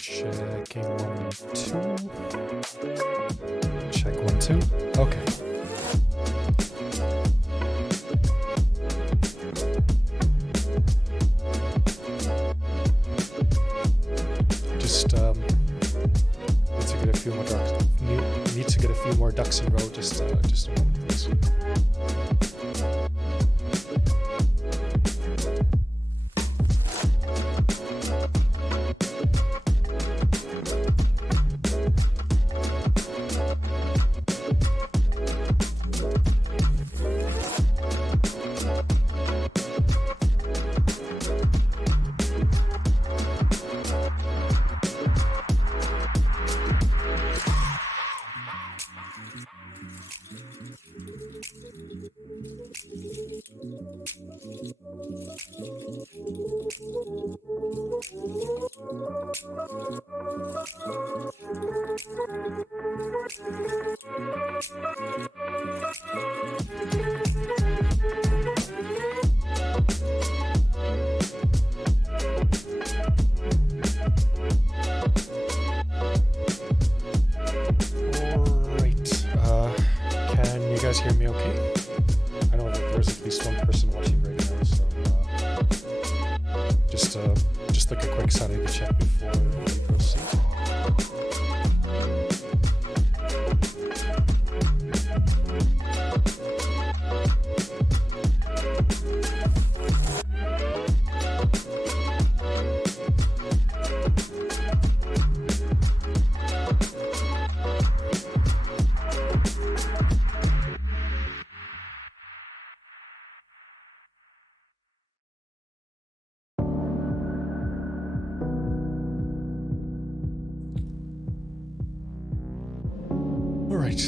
Checking 1, 2. Check 1, 2. Okay. Just need to get a few more ducks in a row. Just a moment, please. Guys hear me okay? I know that there's at least one person watching right now, so just like a quick sanity check before we proceed. Alright,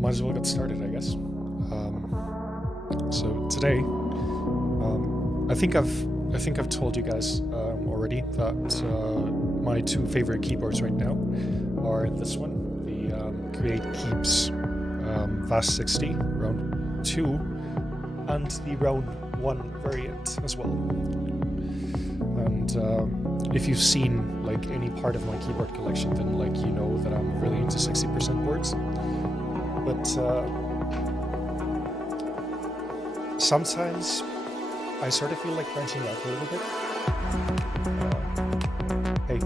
might as well get started, I guess. So today, I think I've told you guys already that my two favorite keyboards right now are this one, the CreateKeebs VAS60 Round 2, and the Round 1 variant as well. And if you've seen like any part of my keyboard collection, then like you know that I'm really into 60% boards. But sometimes I sort of feel like branching out a little bit. Hey,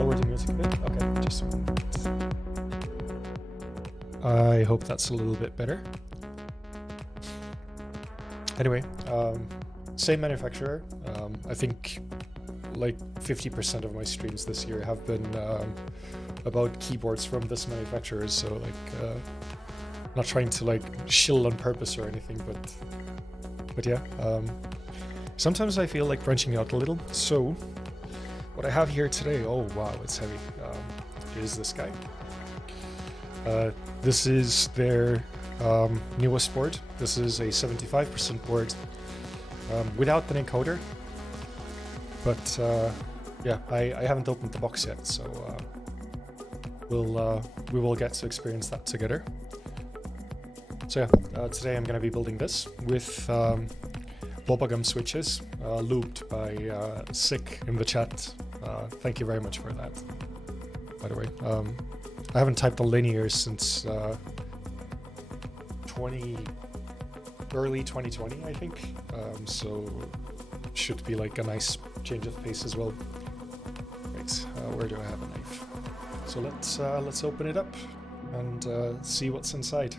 lower the music a bit. Okay, just a moment. I hope that's a little bit better. Anyway, same manufacturer. I think like 50% of my streams this year have been about keyboards from this manufacturer, so like not trying to like shill on purpose or anything, but yeah, sometimes I feel like branching out a little. So what I have here today, oh wow, it's heavy, is this guy. This is their newest board. This is a 75% board without an encoder. But yeah, I haven't opened the box yet, so we will get to experience that together. So yeah, today I'm going to be building this with Bobagum switches, lubed by Sick in the chat. Thank you very much for that. By the way, I haven't typed on linear since early 2020, I think. So should be like a nice change of pace as well. Right, where do I have a knife? So let's open it up and see what's inside.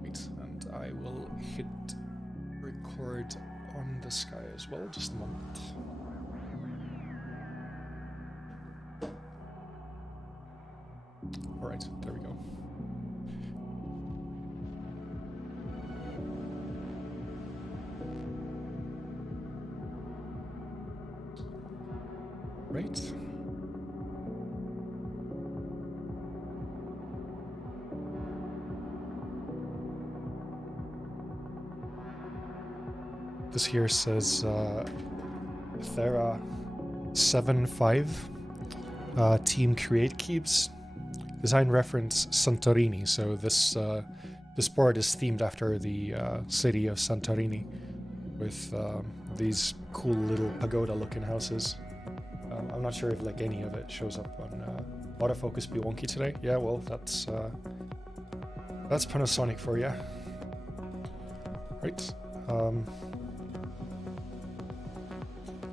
Right, and I will hit record on this guy as well. Just a moment. All right, there we go. Right. This here says Thera 7.5 Team CreateKeebs. Design reference Santorini. So this board is themed after the city of Santorini, with these cool little pagoda-looking houses. I'm not sure if like any of it shows up on autofocus be wonky today. Yeah, well, that's Panasonic for you. Right.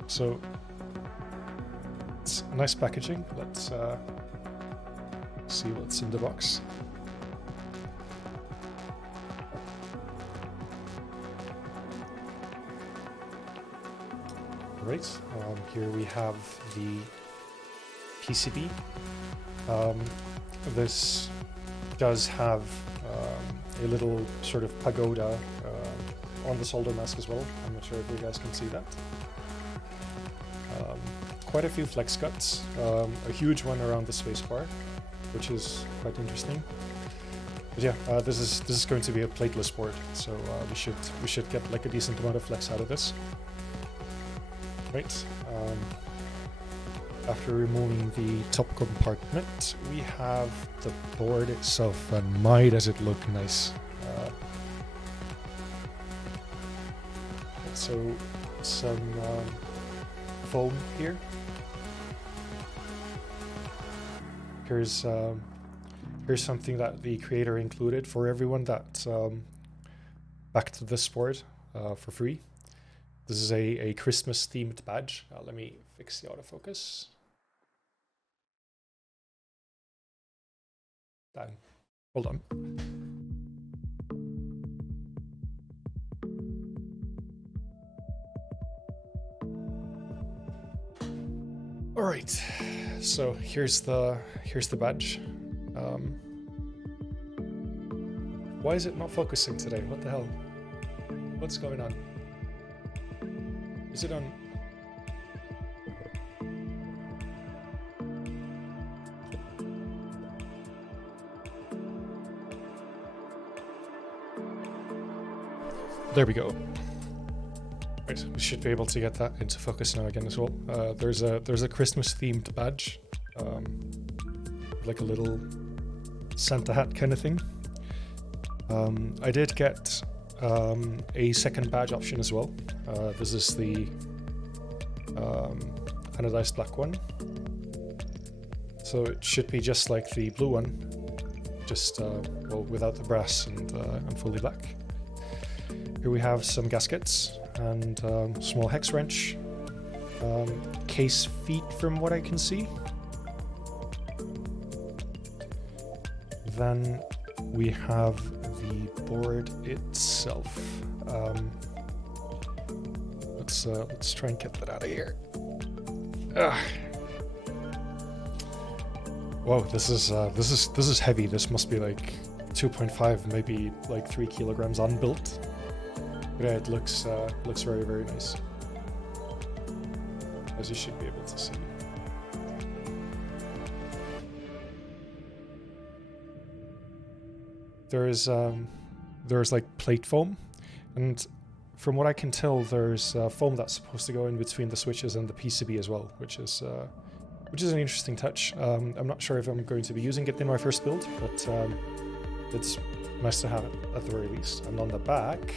So it's nice packaging. Let's see what's in the box. Right, here we have the PCB. This does have a little sort of pagoda on the solder mask as well. I'm not sure if you guys can see that. Quite a few flex cuts, a huge one around the spacebar, which is quite interesting. But yeah, this is going to be a plateless board, so we should get like a decent amount of flex out of this. Right. After removing the top compartment, we have the board itself, and my does it look nice. So some foam here. Here's something that the creator included for everyone that backed this board for free. This is a Christmas themed badge. Let me fix the autofocus. Dang. Hold on. All right. So here's the badge. Why is it not focusing today? What the hell? What's going on? Is it on? There we go. Right, we should be able to get that into focus now again as well. There's a Christmas themed badge, like a little Santa hat kind of thing. I did get a second badge option as well. This is the anodized black one. So it should be just like the blue one, just well, without the brass and fully black. Here we have some gaskets and small hex wrench, case feet from what I can see. Then we have the board itself. Let's try and get that out of here. Whoa, this is heavy. This must be like 2.5, maybe like 3 kilograms unbuilt. But yeah, it looks very, very nice, as you should be able to see. There's like plate foam, and from what I can tell, there's foam that's supposed to go in between the switches and the PCB as well, which is an interesting touch. I'm not sure if I'm going to be using it in my first build, but it's nice to have it at the very least. And on the back,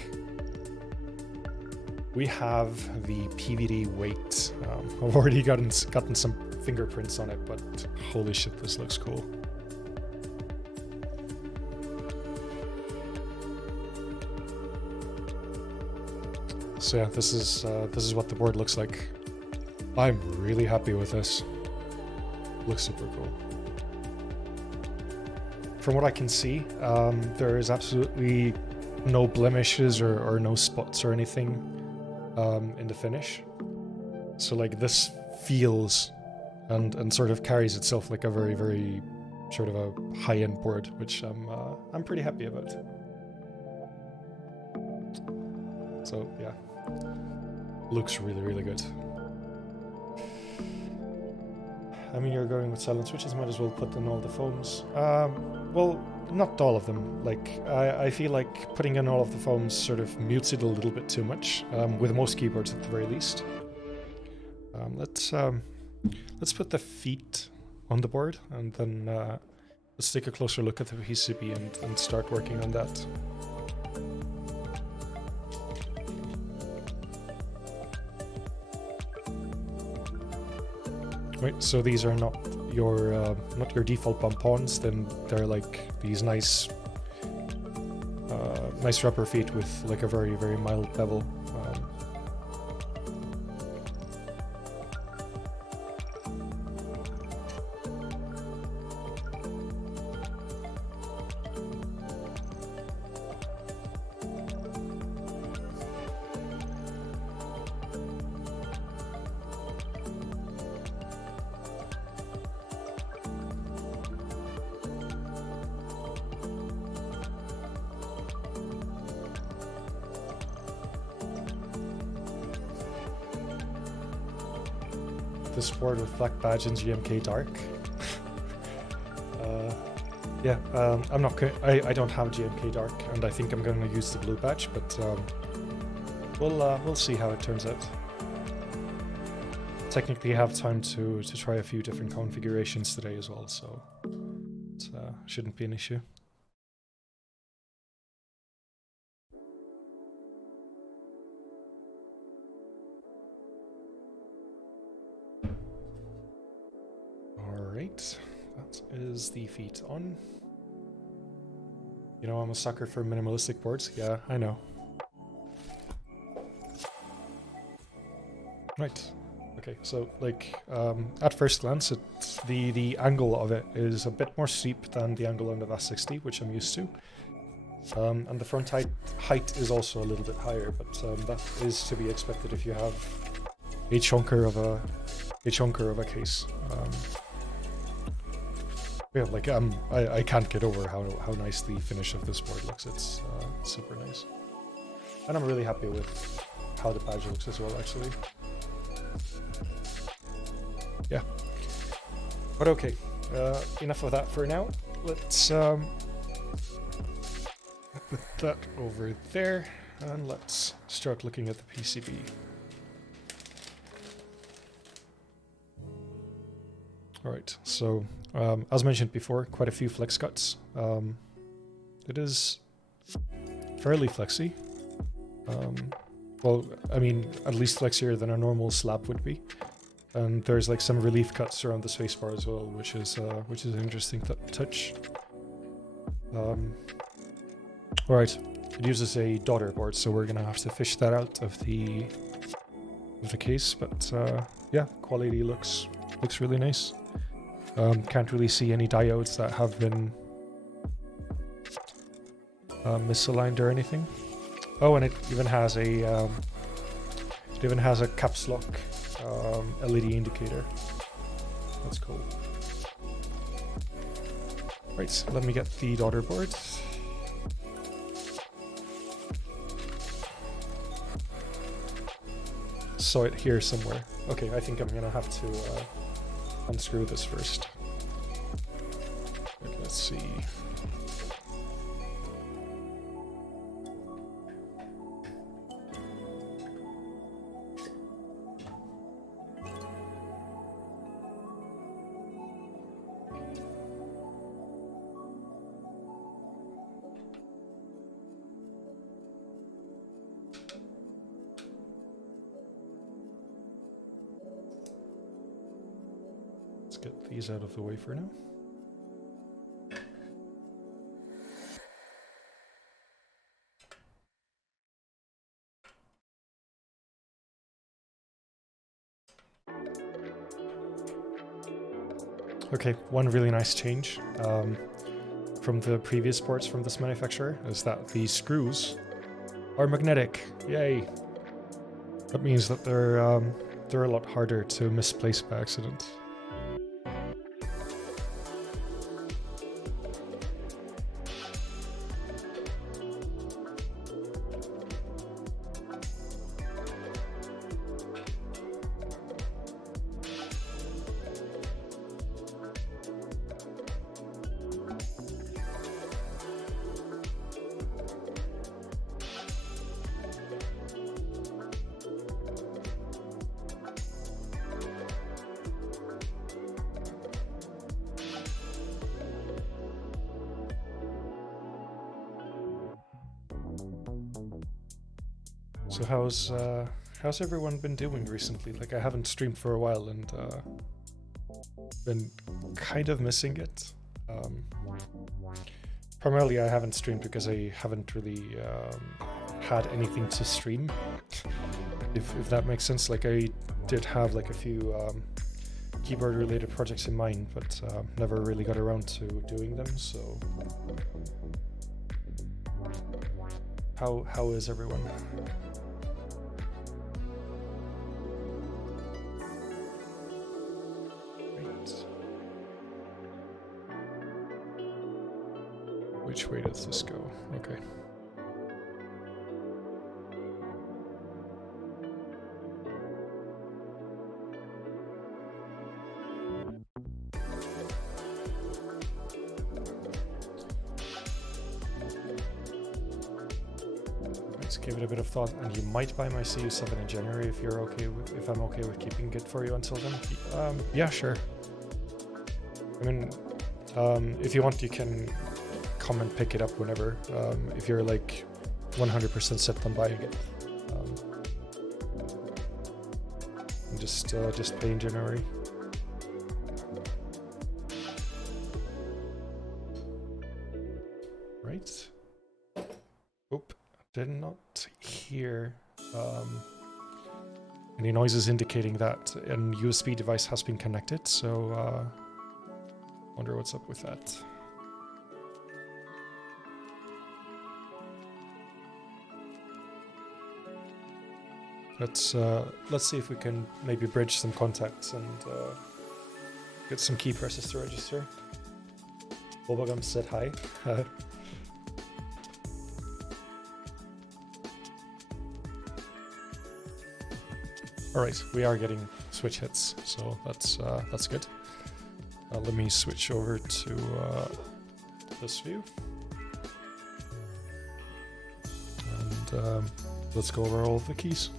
we have the PVD weight. I've already gotten some fingerprints on it, but holy shit, this looks cool. So yeah, this is what the board looks like. I'm really happy with this. Looks super cool. From what I can see, there is absolutely no blemishes or no spots or anything in the finish. So like this feels and sort of carries itself like a very, very sort of a high-end board, which I'm pretty happy about. So yeah, looks really, really good. I mean, you're going with silent switches, might as well put in all the foams. Well, not all of them. Like, I feel like putting in all of the foams sort of mutes it a little bit too much, with most keyboards at the very least. Let's let's put the feet on the board, and then let's take a closer look at the PCB and start working on that. Right, so these are not your default bump-ons. Then they're like these nice rubber feet with like a very, very mild bevel. This board with black badge and GMK dark. Yeah, I'm not. I don't have GMK dark, and I think I'm going to use the blue badge, but we'll see how it turns out. Technically, have time to try a few different configurations today as well, so it shouldn't be an issue. Alright, that is the feet on. You know, I'm a sucker for minimalistic boards. Yeah, I know. Right. Okay, so like at first glance, the angle of it is a bit more steep than the angle on the VAS60, which I'm used to. And the front height is also a little bit higher, but that is to be expected if you have a chunker of a case. Yeah, like I can't get over how nice the finish of this board looks. It's super nice, and I'm really happy with how the badge looks as well, actually. Yeah, but okay, enough of that for now. Let's put that over there, and let's start looking at the PCB. All right, so as mentioned before, quite a few flex cuts. It is fairly flexy. Well, I mean, at least flexier than a normal slab would be. And there's like some relief cuts around the spacebar as well, which is an interesting touch. All right, it uses a daughter board, so we're gonna have to fish that out of the case. But yeah, quality looks really nice. Can't really see any diodes that have been misaligned or anything. Oh, and it even has a caps lock LED indicator. That's cool. Right, so let me get the daughter board. Saw it here somewhere. Okay, I think I'm gonna have to unscrew this first. Right, let's see. Get these out of the way for now. Okay, one really nice change from the previous ports from this manufacturer is that the screws are magnetic. Yay! That means that they're a lot harder to misplace by accident. So how's everyone been doing recently? Like, I haven't streamed for a while and been kind of missing it. Primarily I haven't streamed because I haven't really had anything to stream, if that makes sense. Like, I did have like a few keyboard related projects in mind, but never really got around to doing them. So how is everyone? Which way does this go? Okay. Let's give it a bit of thought, and you might buy my CU7 in January if you're okay with, if I'm okay with keeping it for you until then. Yeah, sure. I mean, if you want, you can come and pick it up whenever, if you're like 100% set on buying it. And just pay in January. Right. Oop, did not hear any noises indicating that an USB device has been connected, so wonder what's up with that. Let's see if we can maybe bridge some contacts and get some key presses to register. Bobagum said hi. All right, we are getting switch hits, so that's good. Let me switch over to this view, and let's go over all of the keys.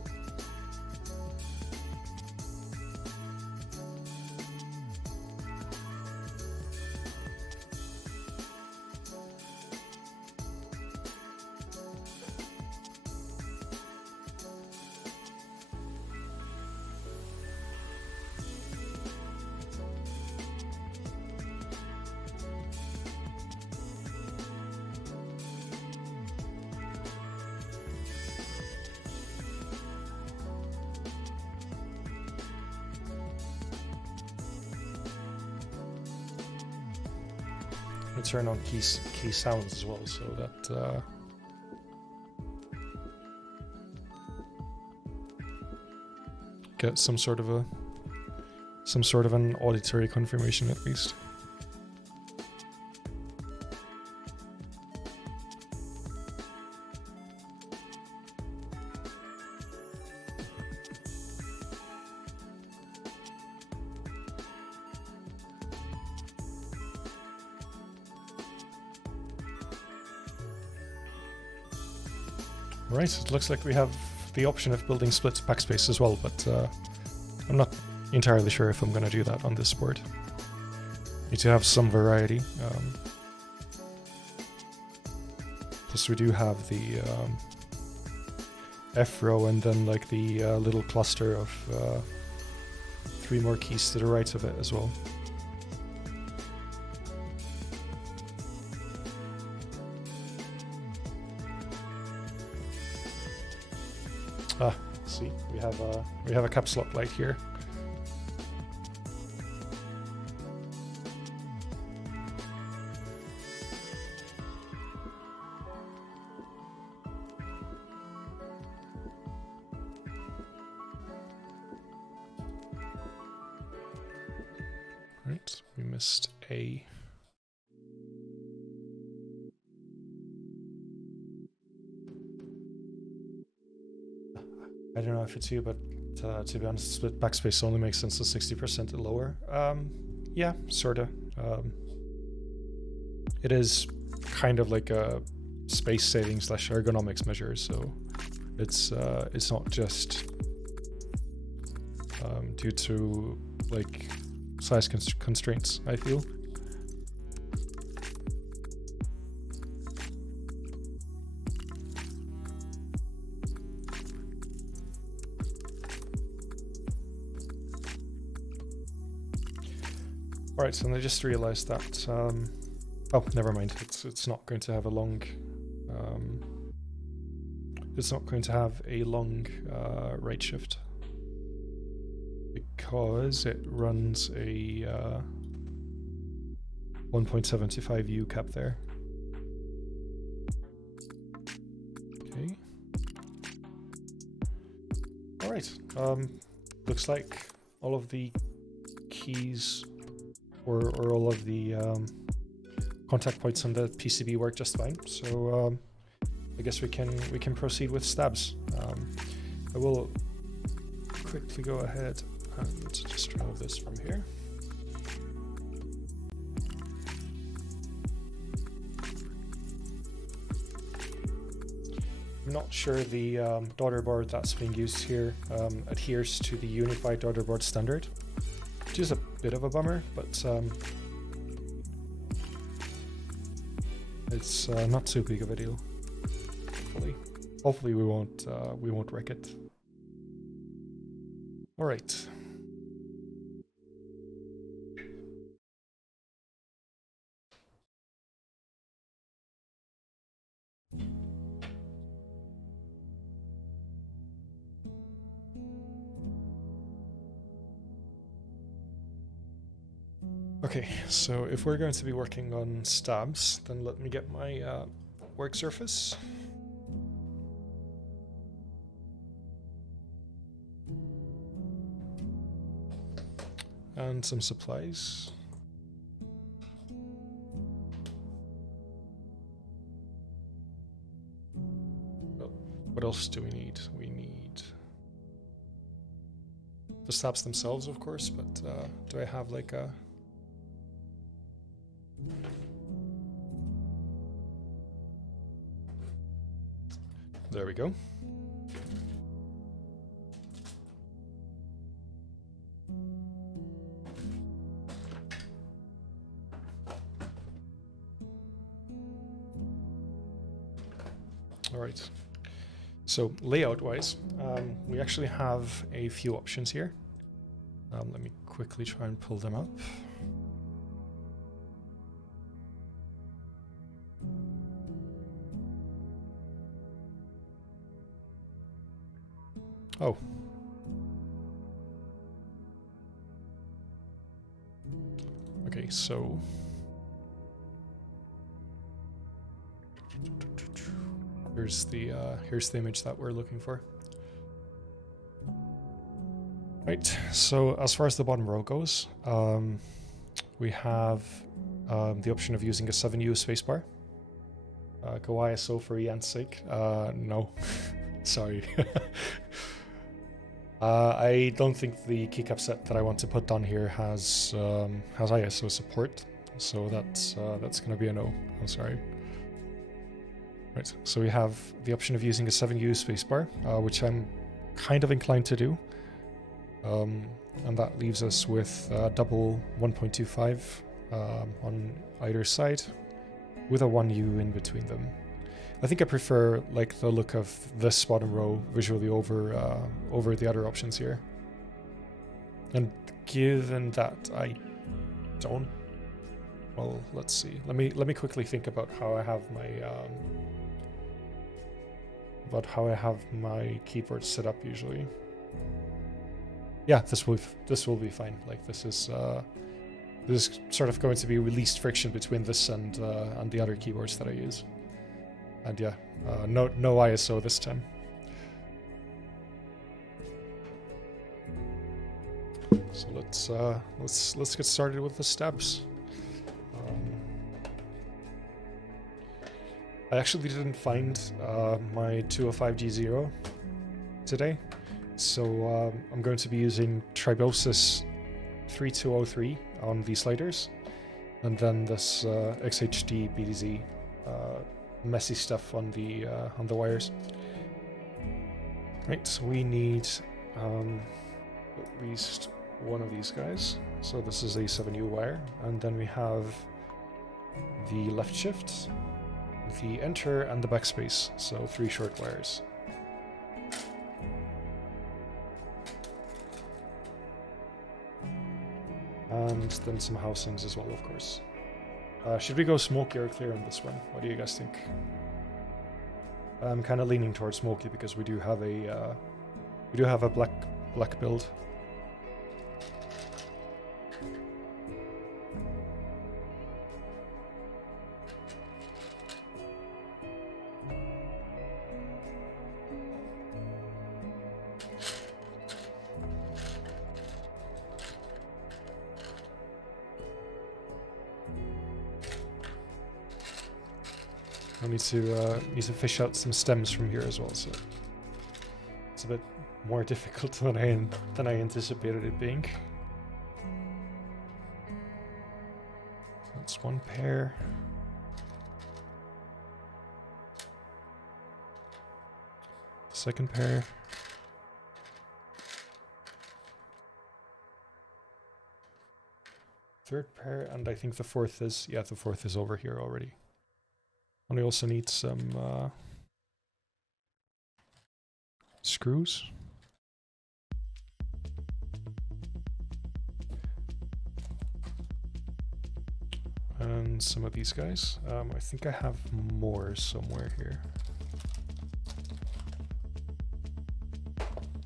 Turn on key sounds as well, so that get some sort of an auditory confirmation at least. Right, it looks like we have the option of building split backspace as well, but I'm not entirely sure if I'm going to do that on this board. Need to have some variety. Plus we do have the F row and then like the little cluster of 3 more keys to the right of it as well. Ah, see, we have a caps lock light here. Right, we missed A. I don't know if it's you, but to be honest, split backspace only makes sense to 60% or lower. Yeah, sorta. It is kind of like a space saving / ergonomics measure, so it's not just due to like size constraints, I feel. Alright, so I just realized that, oh, never mind, it's not going to have a long, it's not going to have a long right shift, because it runs a 1.75 U cap there. Okay. Alright, looks like all of the keys or all of the contact points on the PCB work just fine. So I guess we can proceed with stabs. I will quickly go ahead and just remove this from here. I'm not sure the daughter board that's being used here adheres to the unified daughter board standard, which is a bit of a bummer, but it's not too big of a deal. Hopefully we won't wreck it. All right. Okay, so if we're going to be working on stabs, then let me get my work surface. And some supplies. What else do we need? We need the stabs themselves, of course, but do I have like a... There we go. All right. So layout-wise, we actually have a few options here. Let me quickly try and pull them up. Oh. Okay, so here's the image that we're looking for. Right, so as far as the bottom row goes, we have the option of using a 7U spacebar. Go ISO for Ian's sake. No, sorry. I don't think the Keycap set that I want to put on here has ISO support, so that's going to be a no. I'm sorry. Right, so we have the option of using a 7U spacebar, which I'm kind of inclined to do, and that leaves us with double 1.25 on either side, with a 1U in between them. I think I prefer like the look of this bottom row visually over the other options here. And given that I don't, well, let's see. Let me quickly think about how I have my keyboard set up usually. Yeah, this will be fine. Like this is sort of going to be released friction between this and the other keyboards that I use. And yeah, no ISO this time. So let's get started with the stabs. I actually didn't find my 205G0 today, so I'm going to be using Tribosys 3203 on the sliders, and then this XHD BDZ messy stuff on the wires. Right, so we need at least one of these guys. So this is a 7U wire, and then we have the left shift, the enter, and the backspace. So 3 short wires. And then some housings as well, of course. Should we go smoky or clear on this one? What do you guys think? I'm kind of leaning towards smoky because we do have a black build. I need to fish out some stems from here as well, so it's a bit more difficult than I anticipated it being. That's one pair. Second pair. Third pair, and I think the fourth is, yeah, the fourth is over here already. And we also need some screws. And some of these guys. I think I have more somewhere here.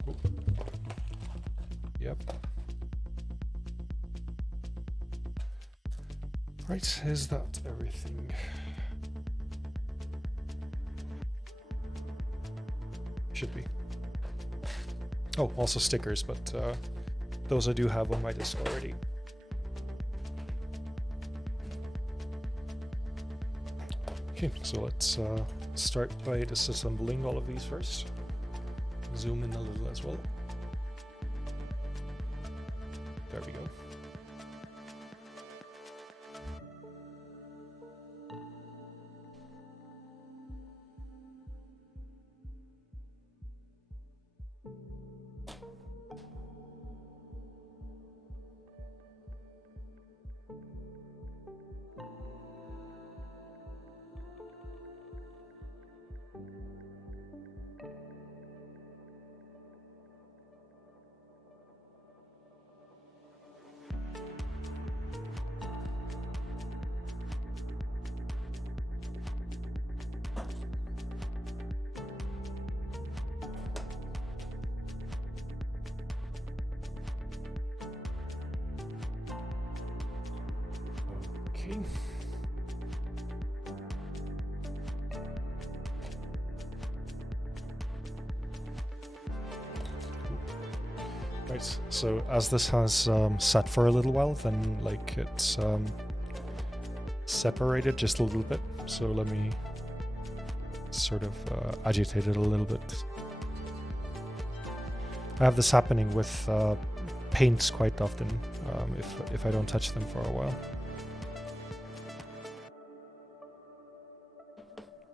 Oh. Yep. Right, is that everything? Should be. Oh, also stickers, but those I do have on my disk already. Okay, so let's start by disassembling all of these first. Zoom in a little as well. There we go. Okay. Right, so as this has sat for a little while, then like it's separated just a little bit. So let me sort of agitate it a little bit. I have this happening with paints quite often if I don't touch them for a while.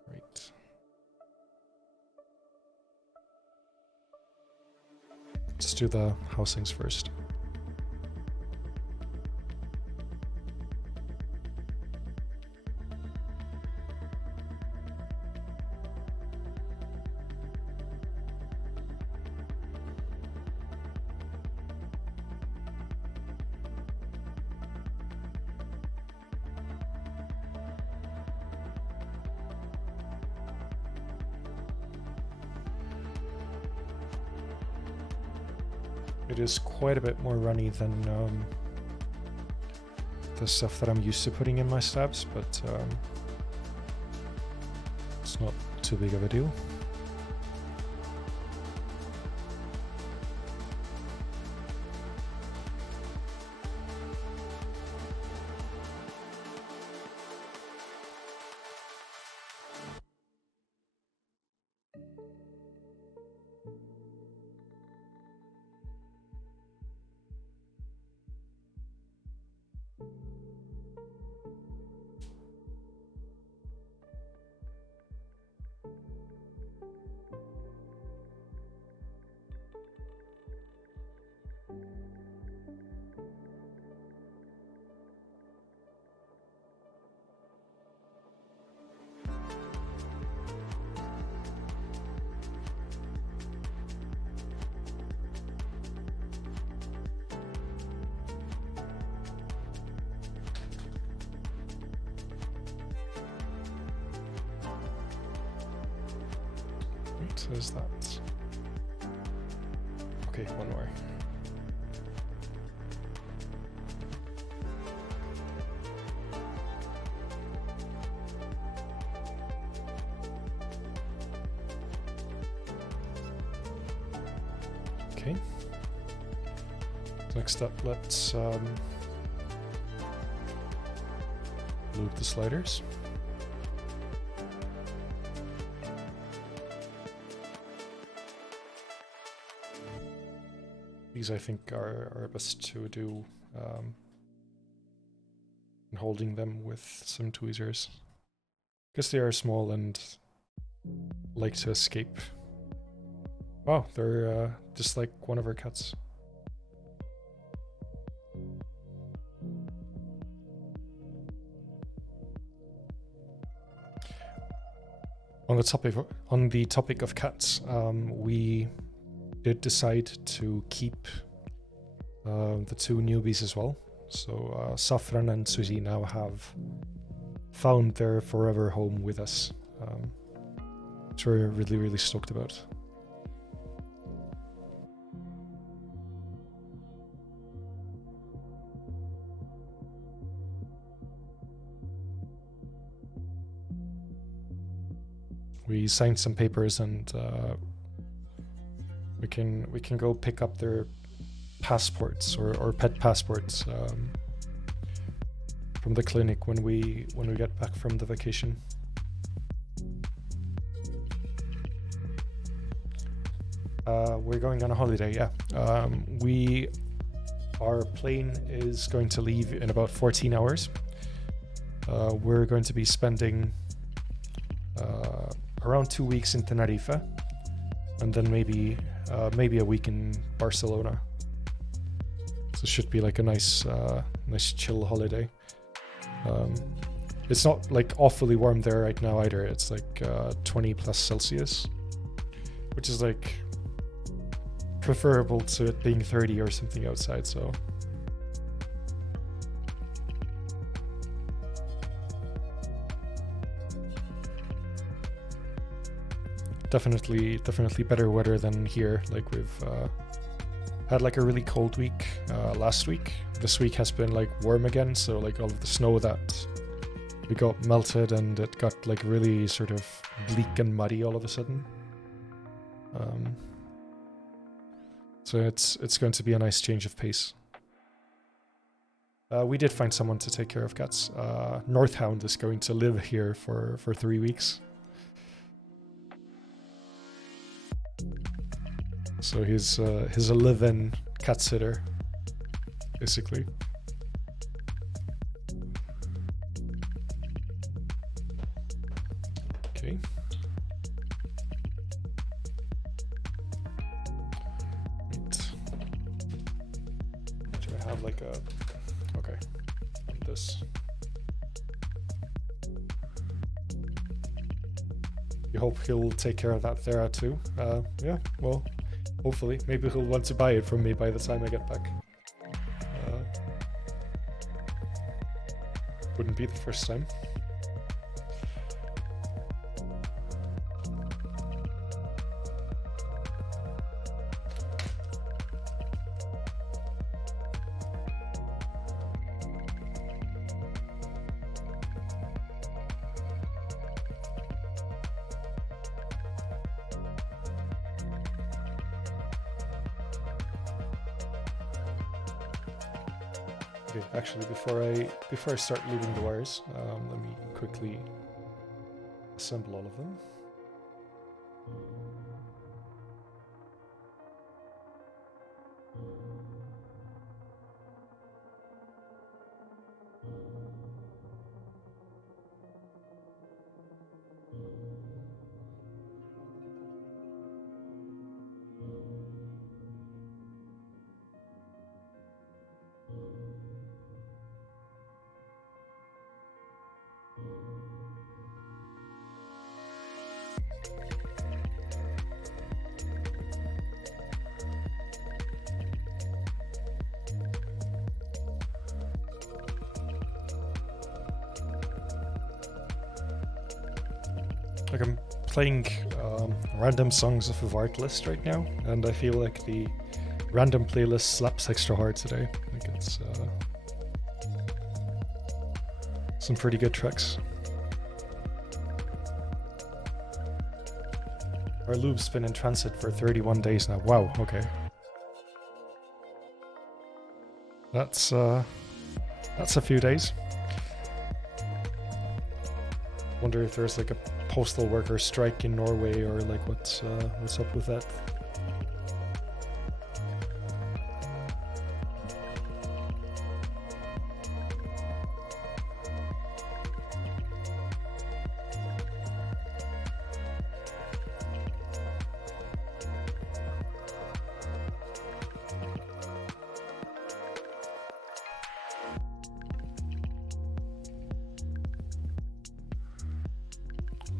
Right. Let's do the housings first. It is quite a bit more runny than the stuff that I'm used to putting in my stabs, but it's not too big of a deal. is that? Okay, one more. Okay. Next up, let's lube the sliders. These I think are best to do holding them with some tweezers, because they are small and like to escape. Wow, they're just like one of our cats. On the topic of cats, we did decide to keep the two newbies as well. So Safran and Suzy now have found their forever home with us, which we're really, really stoked about. We signed some papers and we can go pick up their passports or pet passports from the clinic when we get back from the vacation. We're going on a holiday, yeah. Our plane is going to leave in about 14 hours. We're going to be spending around 2 weeks in Tenerife, and then maybe a week in Barcelona. So it should be like a nice chill holiday. It's not like awfully warm there right now either. It's like 20 plus Celsius, which is like preferable to it being 30 or something outside. So definitely better weather than here. Like we've had like a really cold week last week. This week has been like warm again, so like all of the snow that we got melted and it got like really sort of bleak and muddy all of a sudden. So it's going to be a nice change of pace. We did find someone to take care of cats. Northhound is going to live here for 3 weeks. So he's a live-in cat sitter, basically. Okay. Do I have like a... Okay, this. You hope he'll take care of that Thera too. Yeah, well, hopefully. Maybe he'll want to buy it from me by the time I get back. Wouldn't be the first time. Okay, actually, before I start lubing the wires, let me quickly assemble all of them. Like I'm playing random songs off of art list right now, and I feel like the random playlist slaps extra hard today. Like it's some pretty good tracks. Our lube's been in transit for 31 days now. Wow, okay. That's a few days. Wonder if there's like a postal worker strike in Norway, or like what's up with that.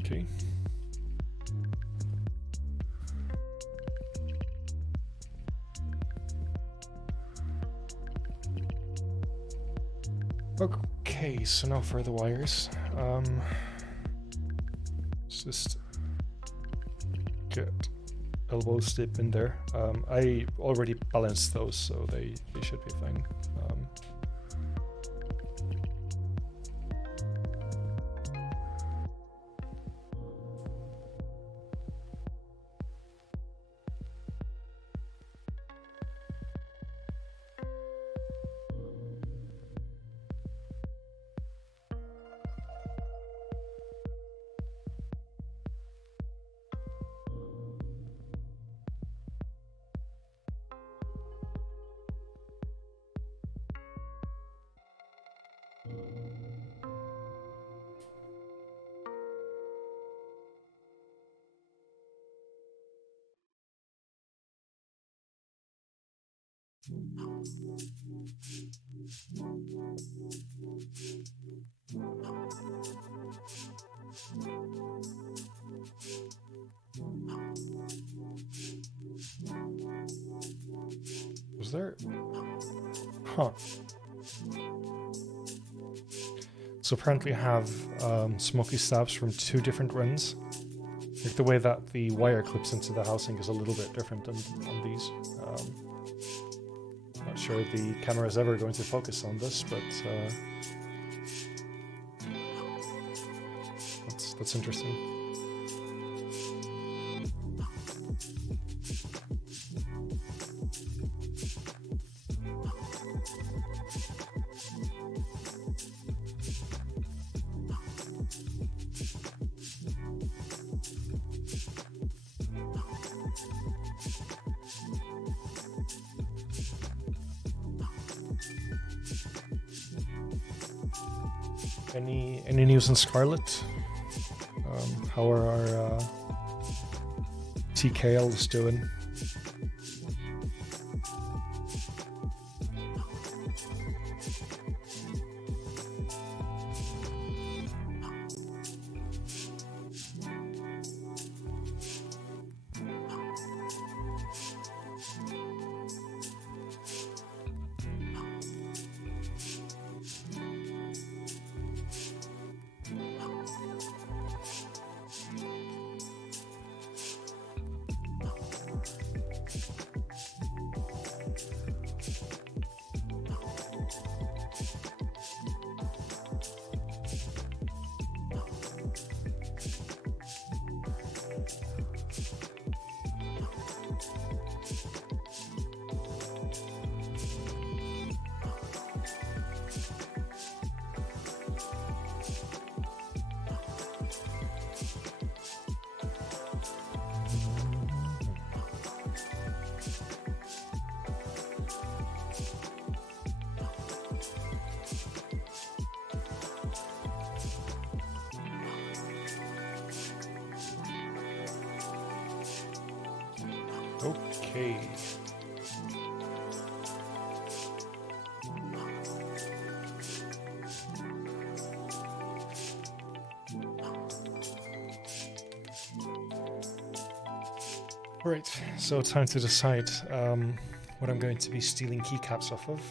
Okay. Okay, so now for the wires. Let's just get elbow slip in there. I already balanced those, so they should be fine. Was there? Huh. So apparently I have smokey stabs from 2 different runs. Like the way that the wire clips into the housing is a little bit different on these. Not sure the camera is ever going to focus on this, but that's interesting. Any news on Scarlet? How are our TKLs doing? Okay. Right, so it's time to decide what I'm going to be stealing keycaps off of.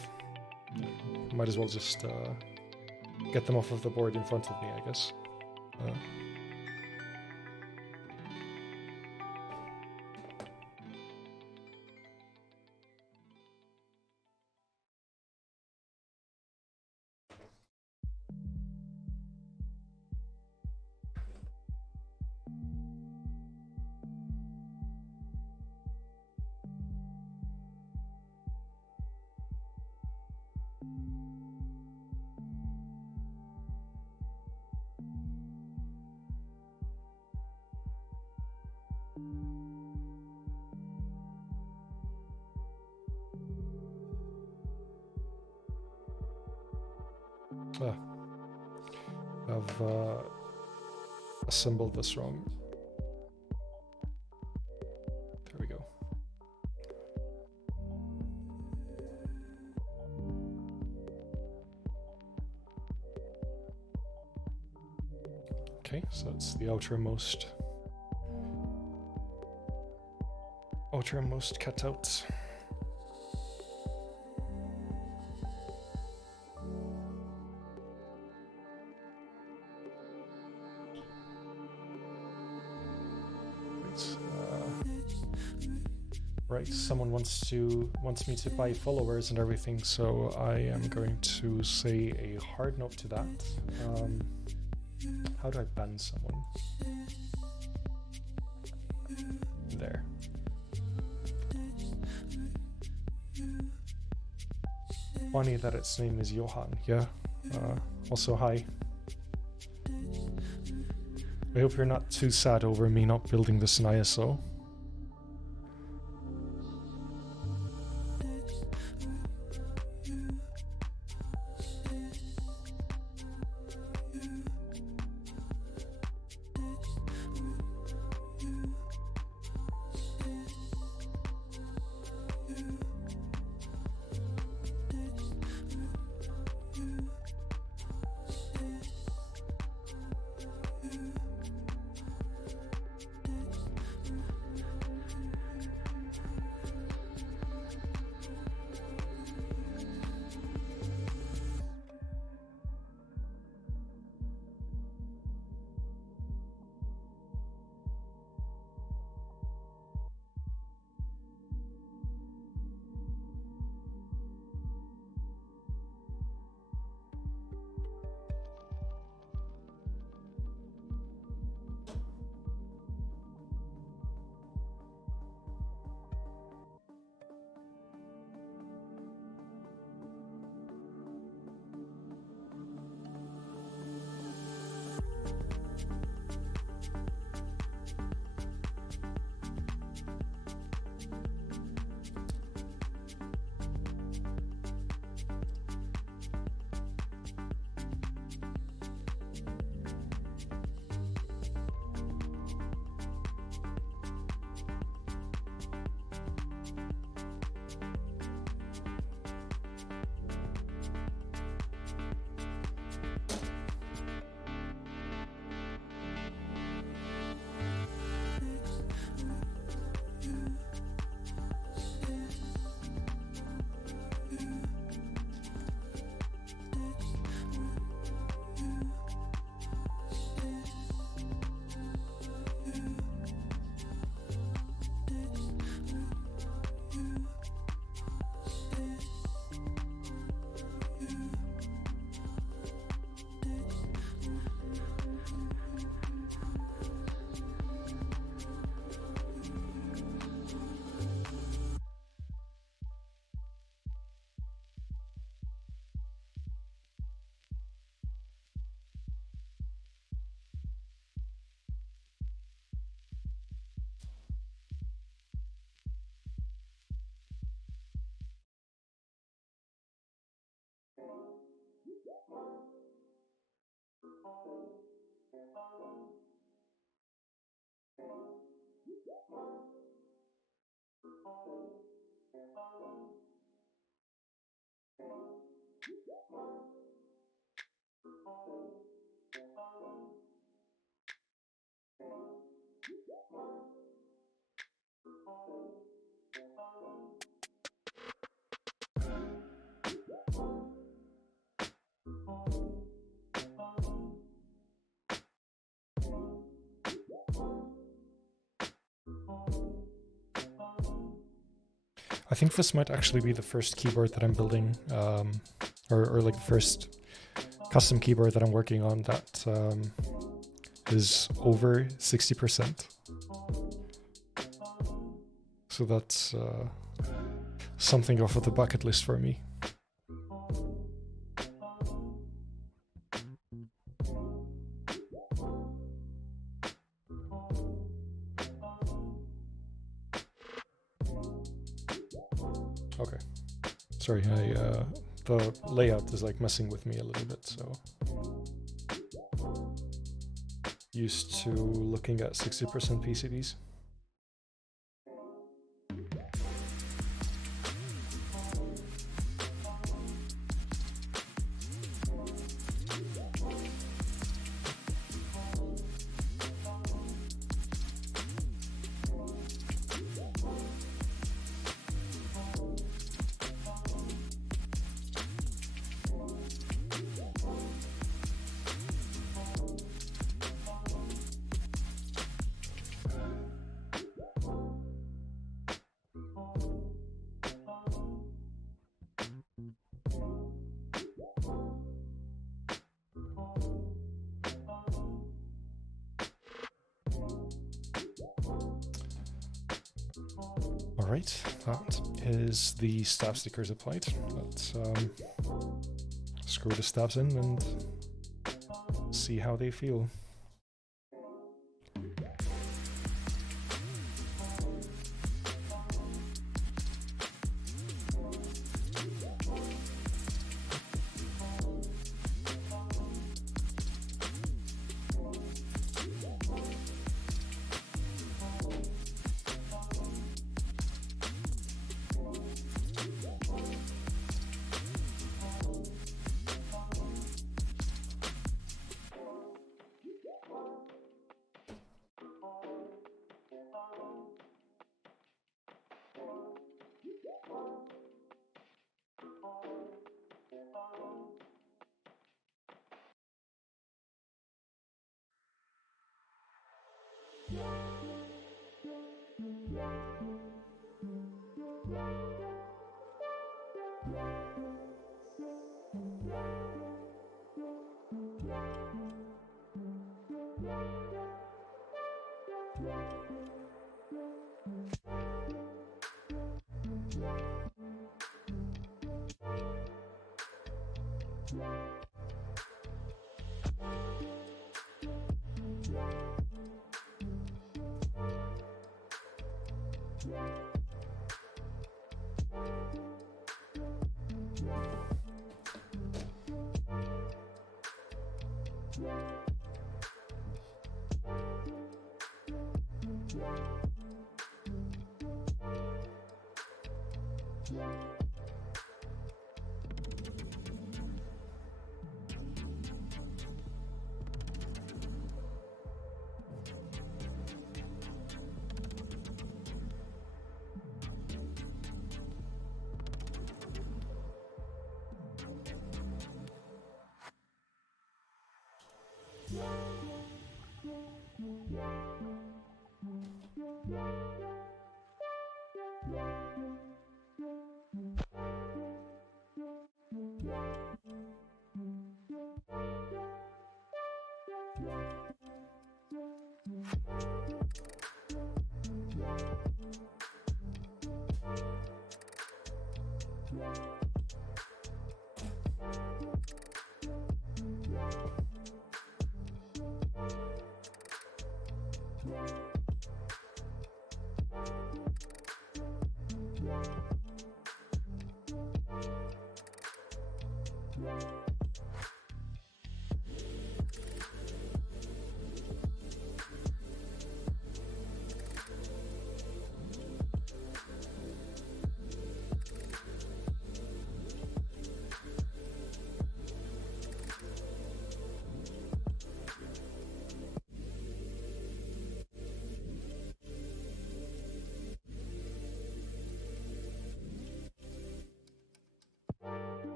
Might as well just get them off of the board in front of me, I guess. I've assembled this wrong. There we go. Okay, so it's the outermost cutout. Right, someone wants me to buy followers and everything, so I am going to say a hard no to that. How do I ban someone? There. Funny that its name is Johan. Yeah. Also, hi. I hope you're not too sad over me not building this in ISO. I think this might actually be the first keyboard that I'm building, or like the first custom keyboard that I'm working on that is over 60%. So that's something off of the bucket list for me. sorry, the layout is like messing with me a little bit, so used to looking at 60% PCBs. Alright, that is the stab stickers applied. Let's screw the stabs in and see how they feel.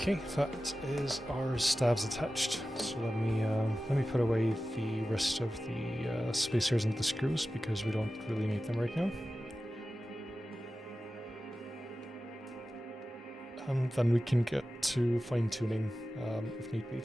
Okay, that is our stabs attached. So let me put away the rest of the spacers and the screws because we don't really need them right now. And then we can get to fine-tuning if need be.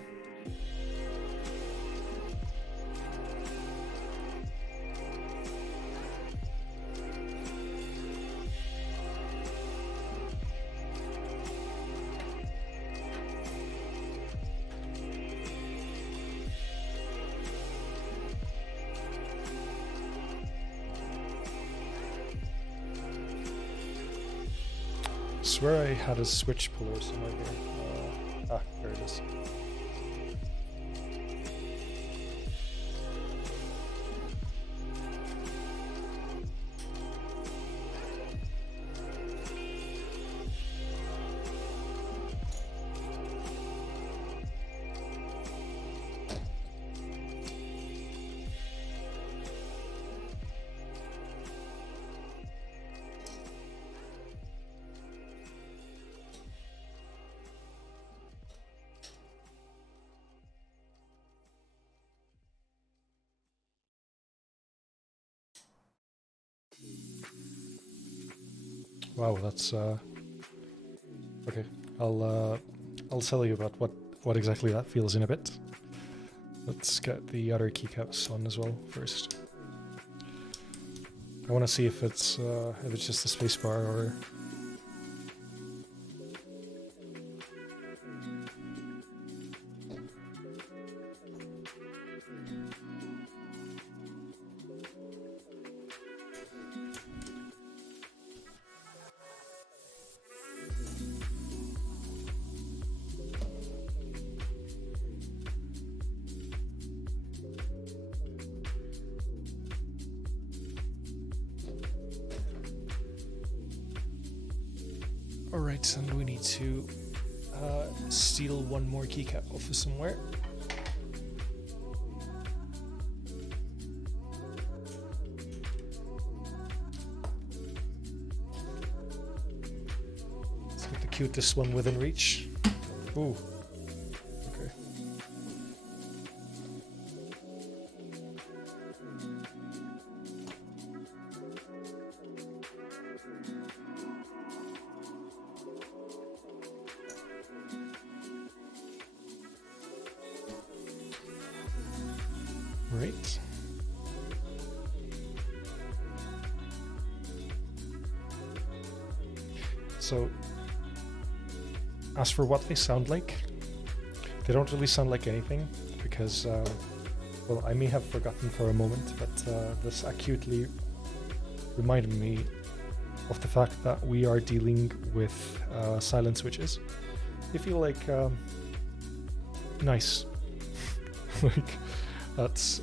I swear I had a switch puller somewhere here. There it is. Wow, that's okay. I'll tell you about what exactly that feels in a bit. Let's get the other keycaps on as well first. I want to see if it's just a spacebar or. Alright, and we need to steal one more keycap off of somewhere. Let's get the cutest one within reach. Ooh. Okay. Right. So, as for what they sound like, they don't really sound like anything because, well, I may have forgotten for a moment, but this acutely reminded me of the fact that we are dealing with silent switches. They feel like nice. Like that's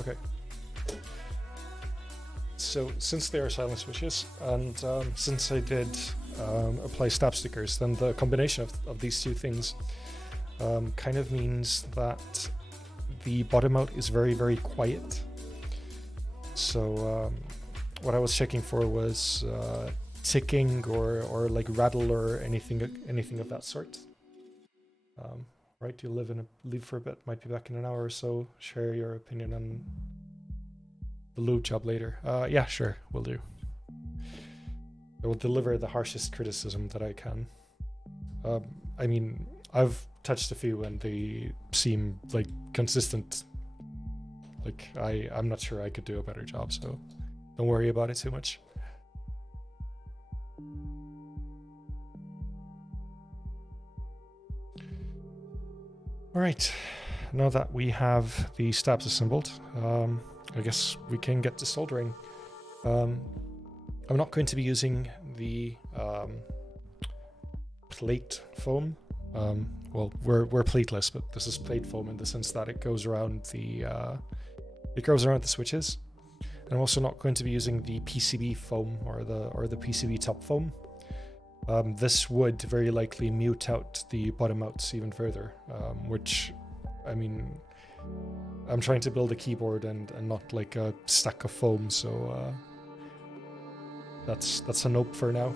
okay. So since they are silent switches, and since I did apply stab stickers, then the combination of these two things kind of means that the bottom out is very, very quiet. So what I was checking for was ticking or like rattle or anything of that sort. Right, you leave for a bit, might be back in an hour or so. Share your opinion on the lube job later. Yeah, sure, will do. I will deliver the harshest criticism that I can. I mean, I've touched a few and they seem like consistent. Like I'm not sure I could do a better job, so don't worry about it too much. All right, now that we have the stabs assembled, I guess we can get to soldering. I'm not going to be using the plate foam. Well, we're plateless, but this is plate foam in the sense that it goes around the switches. And I'm also not going to be using the PCB foam or the PCB top foam. this would very likely mute out the bottom mounts even further, which, I mean, I'm trying to build a keyboard and not like a stack of foam, so that's a nope for now.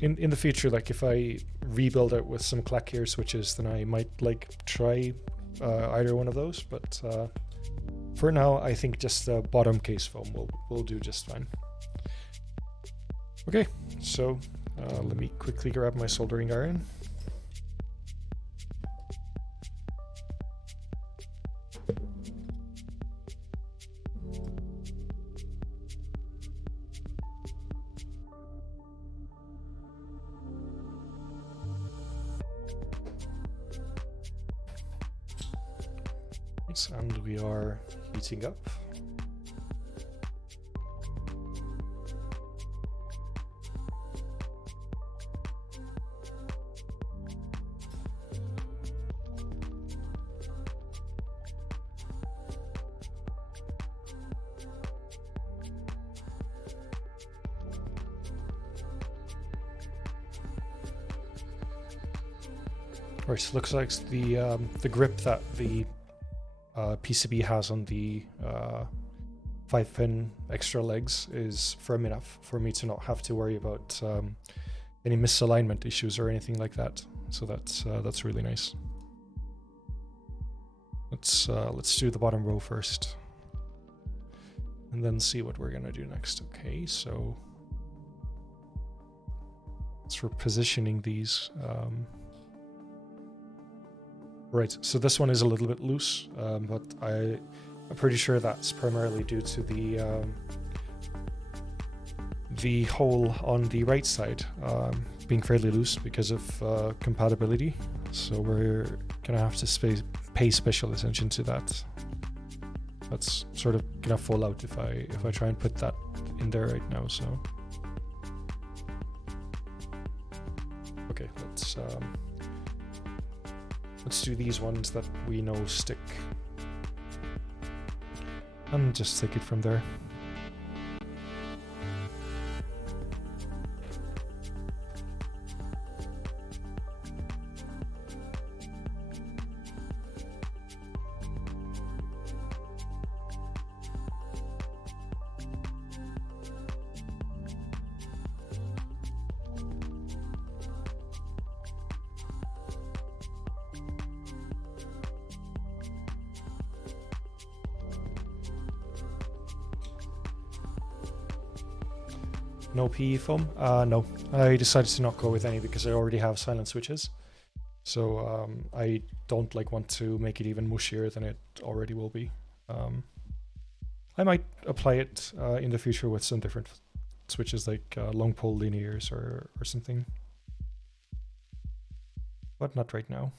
In the future, like if I rebuild it with some clack ear switches, then I might like try either one of those, but for now I think just the bottom case foam will do just fine. Okay, so let me quickly grab my soldering iron. And we are heating up. Right, looks like the grip that the PCB has on the 5-pin extra legs is firm enough for me to not have to worry about any misalignment issues or anything like that. So that's really nice. Let's do the bottom row first, and then see what we're gonna do next. Okay, so we're positioning these. Right, so this one is a little bit loose, but I'm pretty sure that's primarily due to the hole on the right side being fairly loose because of compatibility. So we're gonna have to pay special attention to that. That's sort of gonna fall out if I try and put that in there right now. So okay, let's do these ones that we know stick, and just take it from there. No PE foam? No, I decided to not go with any because I already have silent switches. So I don't want to make it even mushier than it already will be. I might apply it in the future with some different switches like long pole linears or something, but not right now.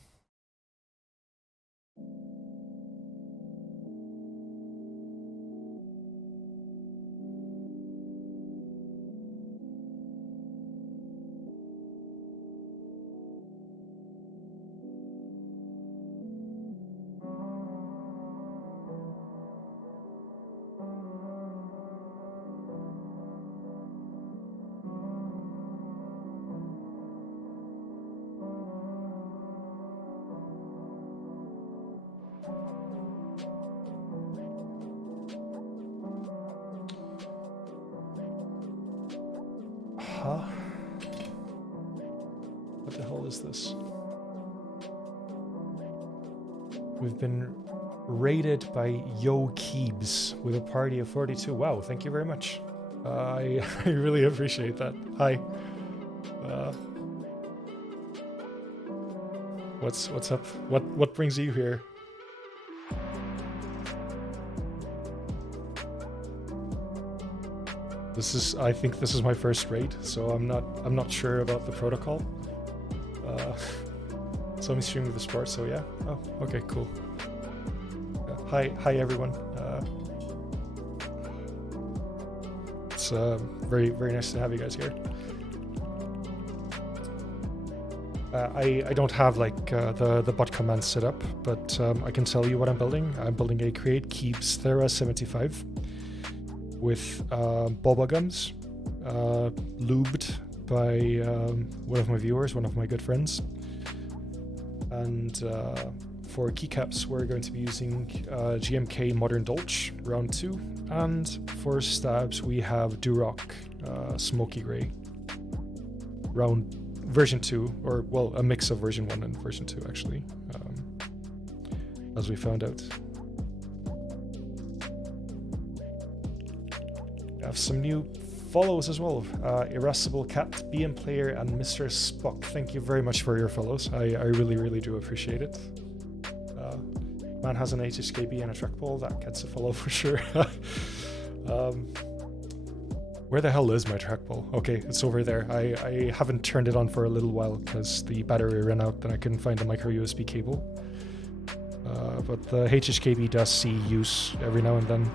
What the hell is this? We've been raided by Keebs with a party of 42. Wow, thank you very much. I really appreciate that. Hi. What's up? What brings you here? I think this is my first raid, so I'm not sure about the protocol. So I'm streaming the sport, so yeah. Oh, okay, cool. Hi everyone. It's very nice to have you guys here. I don't have the bot command set up, but I can tell you what I'm building. I'm building a CreateKeebs Thera 75 with Bobagums, lubed by one of my viewers, one of my good friends. And for keycaps, we're going to be using GMK Modern Dolch R2. And for stabs, we have Durock Smoky Gray version 2, or well, a mix of version 1 and version 2 actually, as we found out. We have some new follows as well. Irascible Cat, BM Player, and Mr. Spock. Thank you very much for your follows. I really do appreciate it. Man has an HHKB and a trackball, that gets a follow for sure. Where the hell is my trackball? Okay, it's over there. I haven't turned it on for a little while because the battery ran out and I couldn't find the micro USB cable. But the HHKB does see use every now and then.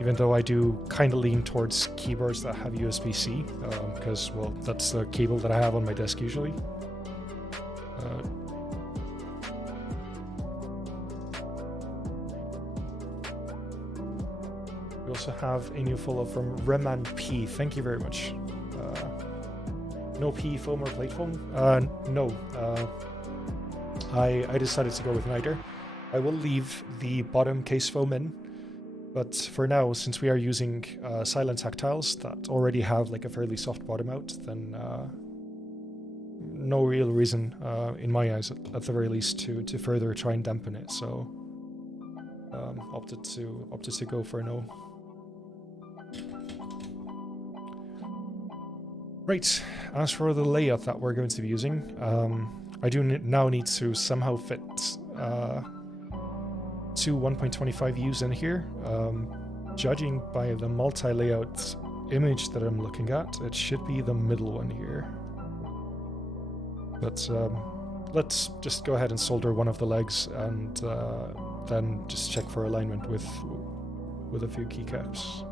Even though I do kind of lean towards keyboards that have USB-C, because, well, that's the cable that I have on my desk usually. We also have a new follow from Reman P. Thank you very much. No P foam or plate foam? No. I decided to go with neither. I will leave the bottom case foam in, but for now, since we are using silent tactiles that already have like a fairly soft bottom out, then no real reason, in my eyes at the very least, to further try and dampen it. So opted to go for no. Right, as for the layout that we're going to be using, I do now need to somehow fit two 1.25 U's in here. Judging by the multi-layout image that I'm looking at, it should be the middle one here. But let's just go ahead and solder one of the legs and then just check for alignment with a few keycaps.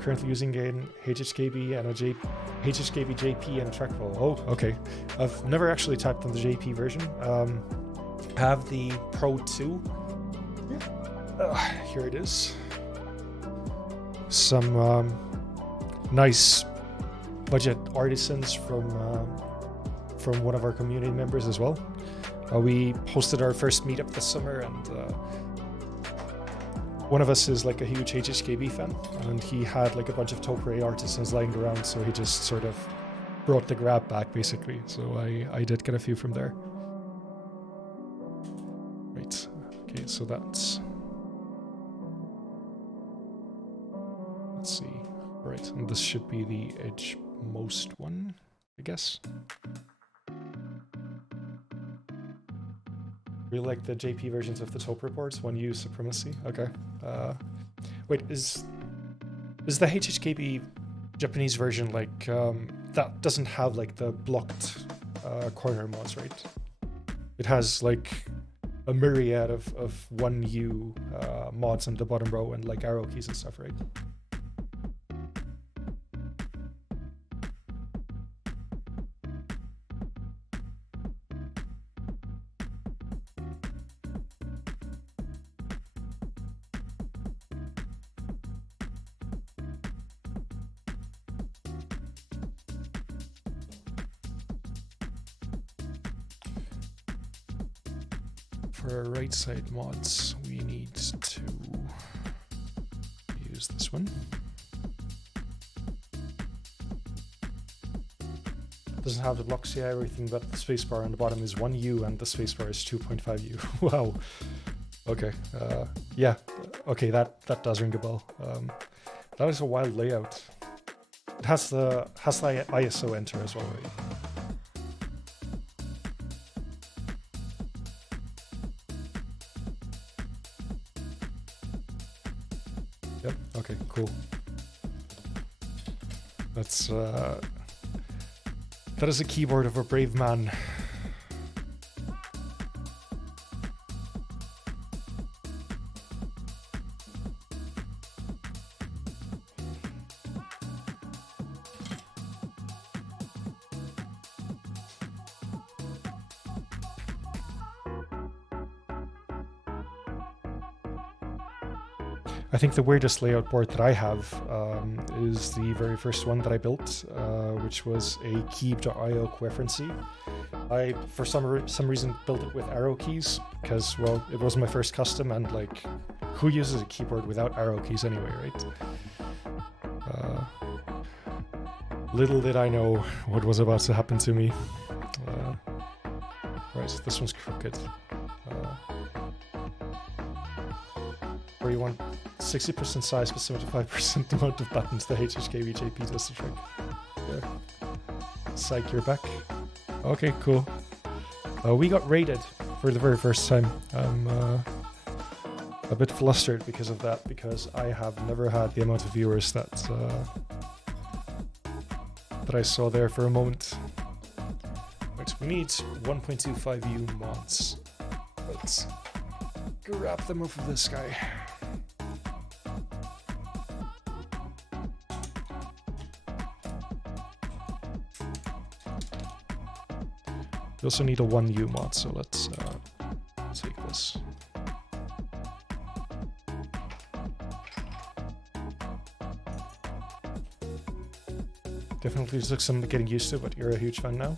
Currently using an HHKB and a HHKB JP and a trackball. Oh, okay. I've never actually typed on the JP version. Have the Pro 2. Here it is. Some nice budget artisans from one of our community members as well. We hosted our first meetup this summer, and one of us is like a huge HHKB fan, and he had like a bunch of Topre artisans lying around, so he just sort of brought the grab back basically. So I did get a few from there. Right, okay, so that's... Let's see. Right, and this should be the edge-most one, I guess. Really like the JP versions of the Taupe reports, 1U supremacy. Okay. Wait, is the HHKB Japanese version like that doesn't have like the blocked corner mods, right? It has like a myriad of 1U mods on the bottom row and like arrow keys and stuff, right? For our right side mods, we need to use this one. Doesn't have the blocks, yeah, everything but the spacebar on the bottom is 1U and the spacebar is 2.5U. Wow. Okay. Yeah. Okay, that does ring a bell. That is a wild layout. It has the ISO enter as well, right? Yep, okay, cool. That's that is a keyboard of a brave man. I think the weirdest layout board that I have is the very first one that I built, which was a Keebs.io coreferency. I, for some reason, built it with arrow keys because, well, it was my first custom, and like, who uses a keyboard without arrow keys anyway, right? Little did I know what was about to happen to me. Right, this one's crooked. Where you want 60% size but 75% amount of buttons, the HHKBJP does the trick. Yeah. Psych, you're back. Okay, cool. We got raided for the very first time. I'm a bit flustered because of that, because I have never had the amount of viewers that I saw there for a moment. Right, we need 1.25U mods. Let's grab them off of this guy. We also need a 1U mod, so let's take this. Definitely took some getting used to, but you're a huge fan now.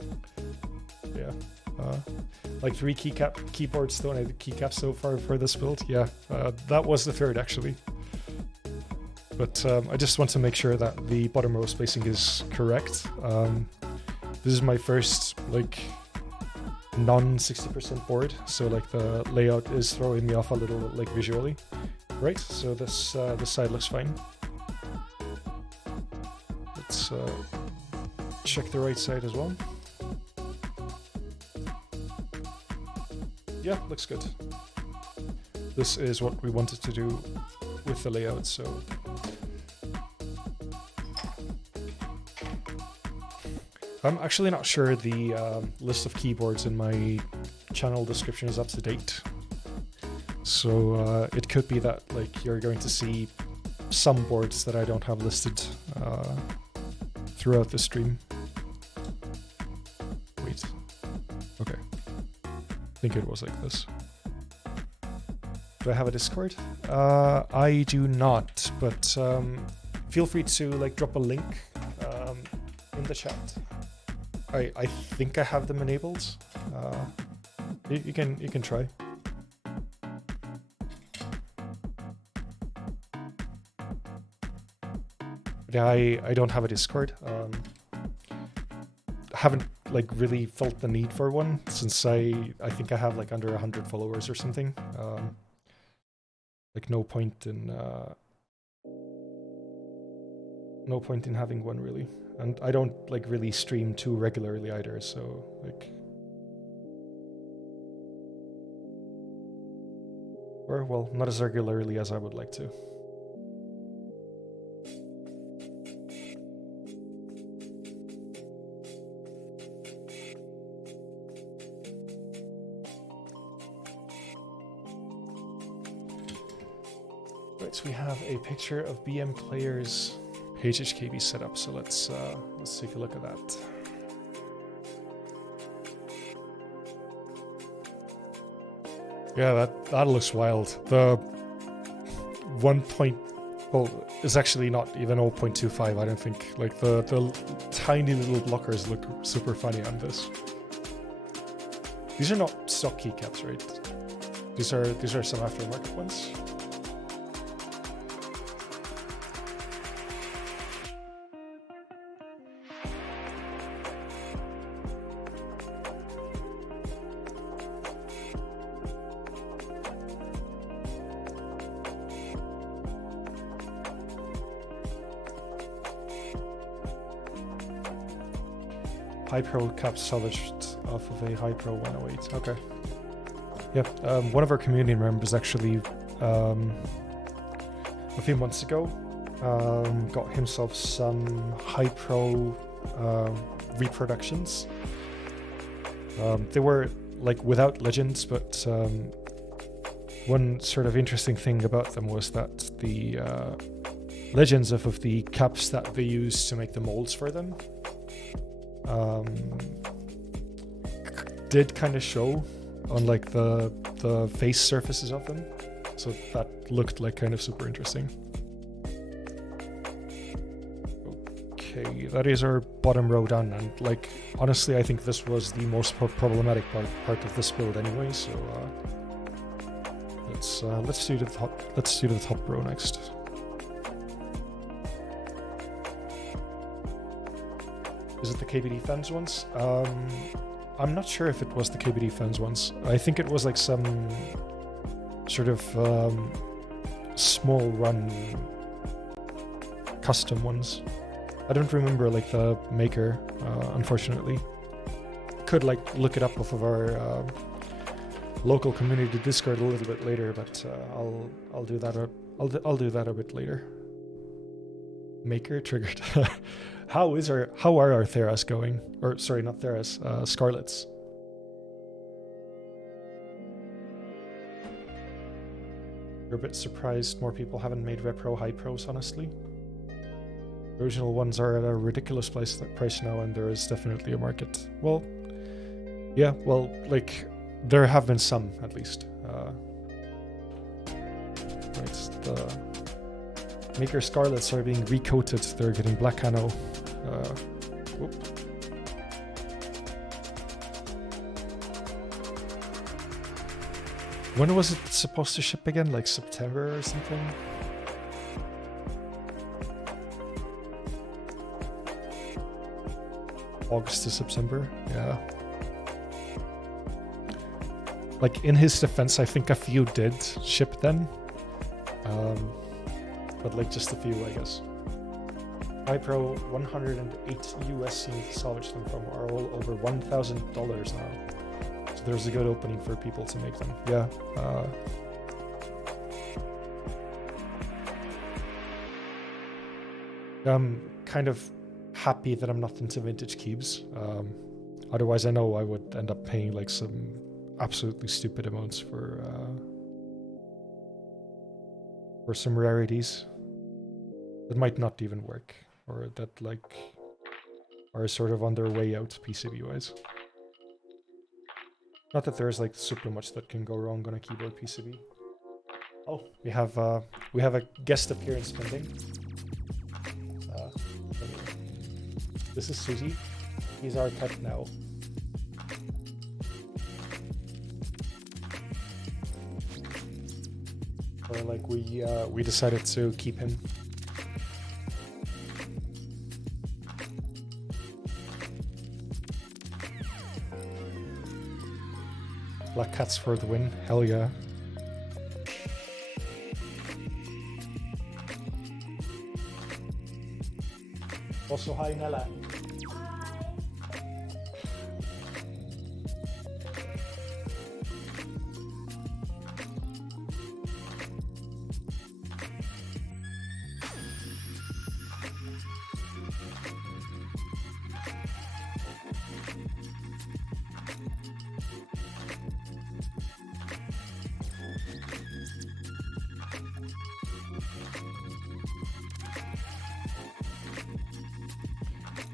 Yeah. Like 3 Keycap keyboards, don't have the Keycap so far for this build. Yeah, that was the third actually. But I just want to make sure that the bottom row spacing is correct. This is my first like non-60% board, so like the layout is throwing me off a little like visually. Right, so this side looks fine. Let's check the right side as well. Yeah, looks good. This is what we wanted to do with the layout, so I'm actually not sure the list of keyboards in my channel description is up to date. So it could be that like you're going to see some boards that I don't have listed throughout the stream. Wait. Okay. I think it was like this. Do I have a Discord? I do not, but feel free to like drop a link in the chat. I think I have them enabled. You can try. Yeah, I don't have a Discord. Haven't like really felt the need for one since I think I have like under 100 followers or something. Like no point in having one really. And I don't like really stream too regularly either, so like, or well, not as regularly as I would like to. Right, so we have a picture of BM players' HHKB setup, so let's take a look at that. Yeah, that looks wild. The 1. Well, it's actually not even 0.25, I don't think. Like the tiny little blockers look super funny on this. These are not stock keycaps, right? These are some aftermarket ones. Hypro cap salvaged off of a Hypro 108. Okay. Yep. One of our community members actually, a few months ago, got himself some Hypro reproductions. They were like without legends, but one sort of interesting thing about them was that the legends of the caps that they used to make the molds for them did kind of show on like the face surfaces of them. So that looked like kind of super interesting. Okay, that is our bottom row done, and like honestly, I think this was the most problematic part of this build anyway. So let's do the top row next. Is it the KBD fans ones? I'm not sure if it was the KBD fans ones. I think it was like some sort of small run custom ones. I don't remember like the maker, unfortunately. Could like look it up off of our local community Discord a little bit later, but I'll do that. I'll do that a bit later. Maker triggered. How are our Theras going? Or sorry, not Theras, Scarlets. You're a bit surprised more people haven't made Repro High Pros, honestly. The original ones are at a ridiculous price now, and there is definitely a market. Well, yeah, well, like, there have been some, at least. Right, the Maker Scarlets are being recoated, they're getting black camo. Whoop. When was it supposed to ship again? Like September or something? August to September, yeah. Like in his defense, I think a few did ship then. But like just a few, I guess. iPro 108 USC to salvage them from are all over $1,000 now. So there's a good opening for people to make them. Yeah. I'm kind of happy that I'm not into vintage Keebs. Otherwise, I know I would end up paying like some absolutely stupid amounts for some rarities that might not even work, or that like are sort of on their way out PCB wise. Not that there's like super much that can go wrong on a keyboard PCB. Oh, we have a guest appearance pending. This is Susie. He's our pet now. Or like we decided to keep him. Black cats for the win. Hell yeah. Also, hi Nella.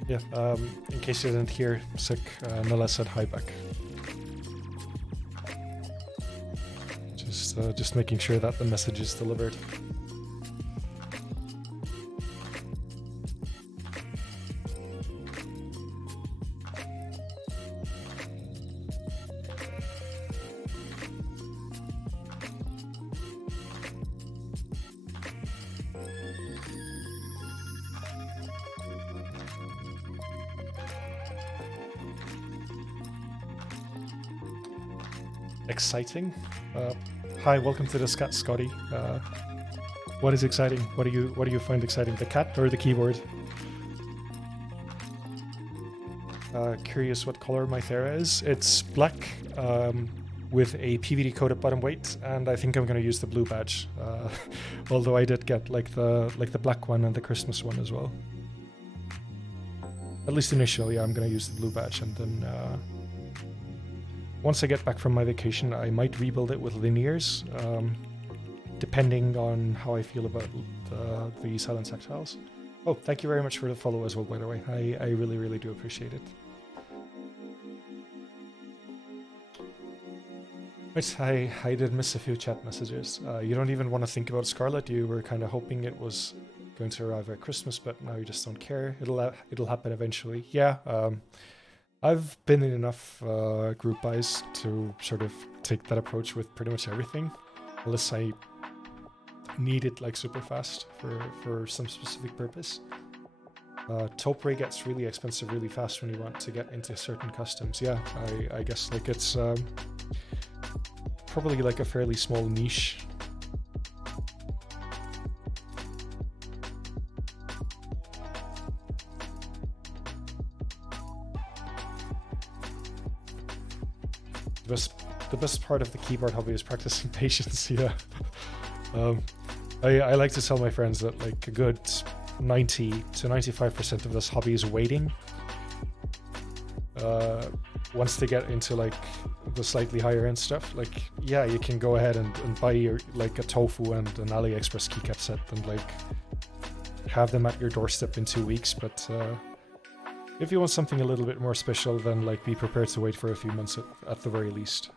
Yeah, in case you didn't hear, sick, Nella said hi back. Just making sure that the message is delivered. Exciting? Hi, welcome to the Scat, Scotty. What is exciting? What do you find exciting? The cat or the keyboard? Curious what color my Thera is. It's black with a PVD coated bottom weight, and I think I'm gonna use the blue badge. Although I did get like the black one and the Christmas one as well. At least initially, yeah, I'm gonna use the blue badge, and then once I get back from my vacation, I might rebuild it with linears, depending on how I feel about the silent tactiles. Oh, thank you very much for the follow as well, by the way. I really, really do appreciate it. Right, I did miss a few chat messages. You don't even want to think about Scarlet. You were kind of hoping it was going to arrive at Christmas, but now you just don't care. It'll happen eventually. Yeah, I've been in enough group buys to sort of take that approach with pretty much everything, unless I need it like super fast for some specific purpose. Taupe ray gets really expensive really fast when you want to get into certain customs. Yeah, I guess like it's probably like a fairly small niche. The best part of the keyboard hobby is practicing patience. Yeah. I like to tell my friends that like a good 90 to 95% of this hobby is waiting. Once they get into like the slightly higher end stuff, like yeah, you can go ahead and buy your like a tofu and an AliExpress keycap set and like have them at your doorstep in 2 weeks. But if you want something a little bit more special, then like be prepared to wait for a few months at the very least.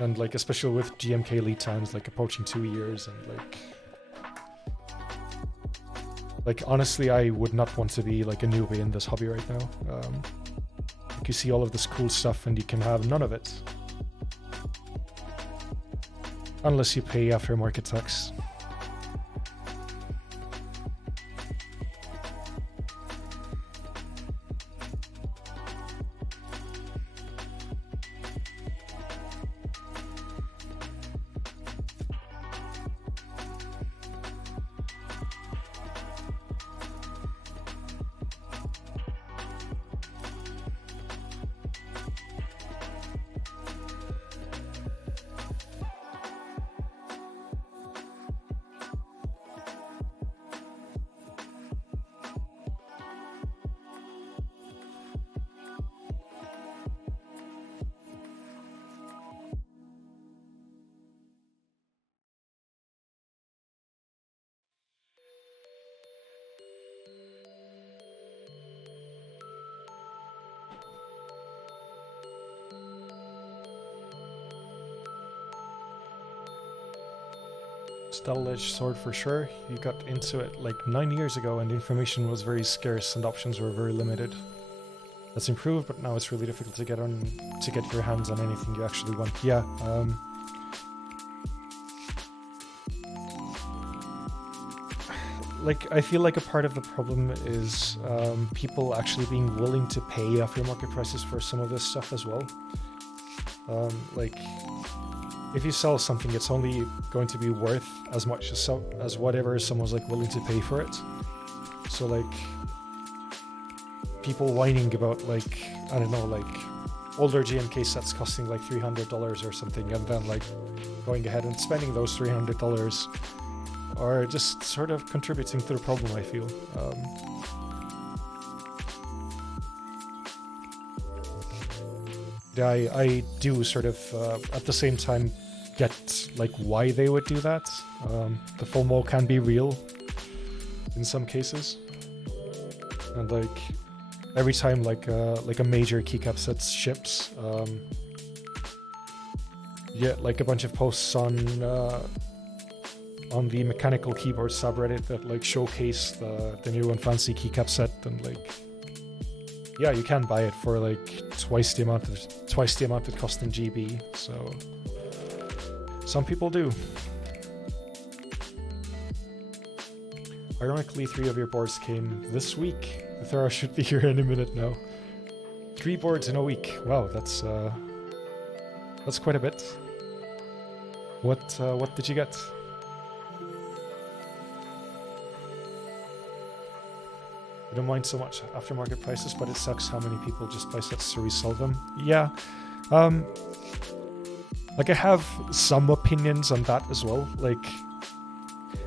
And like especially with GMK lead times like approaching 2 years, and like honestly, I would not want to be like a newbie in this hobby right now. Like you see all of this cool stuff and you can have none of it. Unless you pay aftermarket tax. Double-edged sword for sure. You got into it like 9 years ago and information was very scarce and options were very limited. That's improved, but now it's really difficult to get your hands on anything you actually want. Yeah, like I feel like a part of the problem is people actually being willing to pay aftermarket prices for some of this stuff as well. Like if you sell something, it's only going to be worth as much as whatever someone's like willing to pay for it. So like people whining about like, I don't know, like older GMK sets costing like $300 or something, and then like going ahead and spending those $300 are just sort of contributing to the problem, I feel. I do sort of at the same time get like why they would do that. The FOMO can be real in some cases, and like every time like a major keycap set ships, you get like a bunch of posts on the mechanical keyboard subreddit that like showcase the new and fancy keycap set, and like yeah, you can buy it for like twice the amount it cost in GB. So some people do. Ironically, 3 of your boards came this week. The Thera should be here any minute now. 3 boards in a week. Wow, that's quite a bit. What did you get? I don't mind so much aftermarket prices, but it sucks how many people just buy sets to resell them. Yeah, like I have some opinions on that as well. Like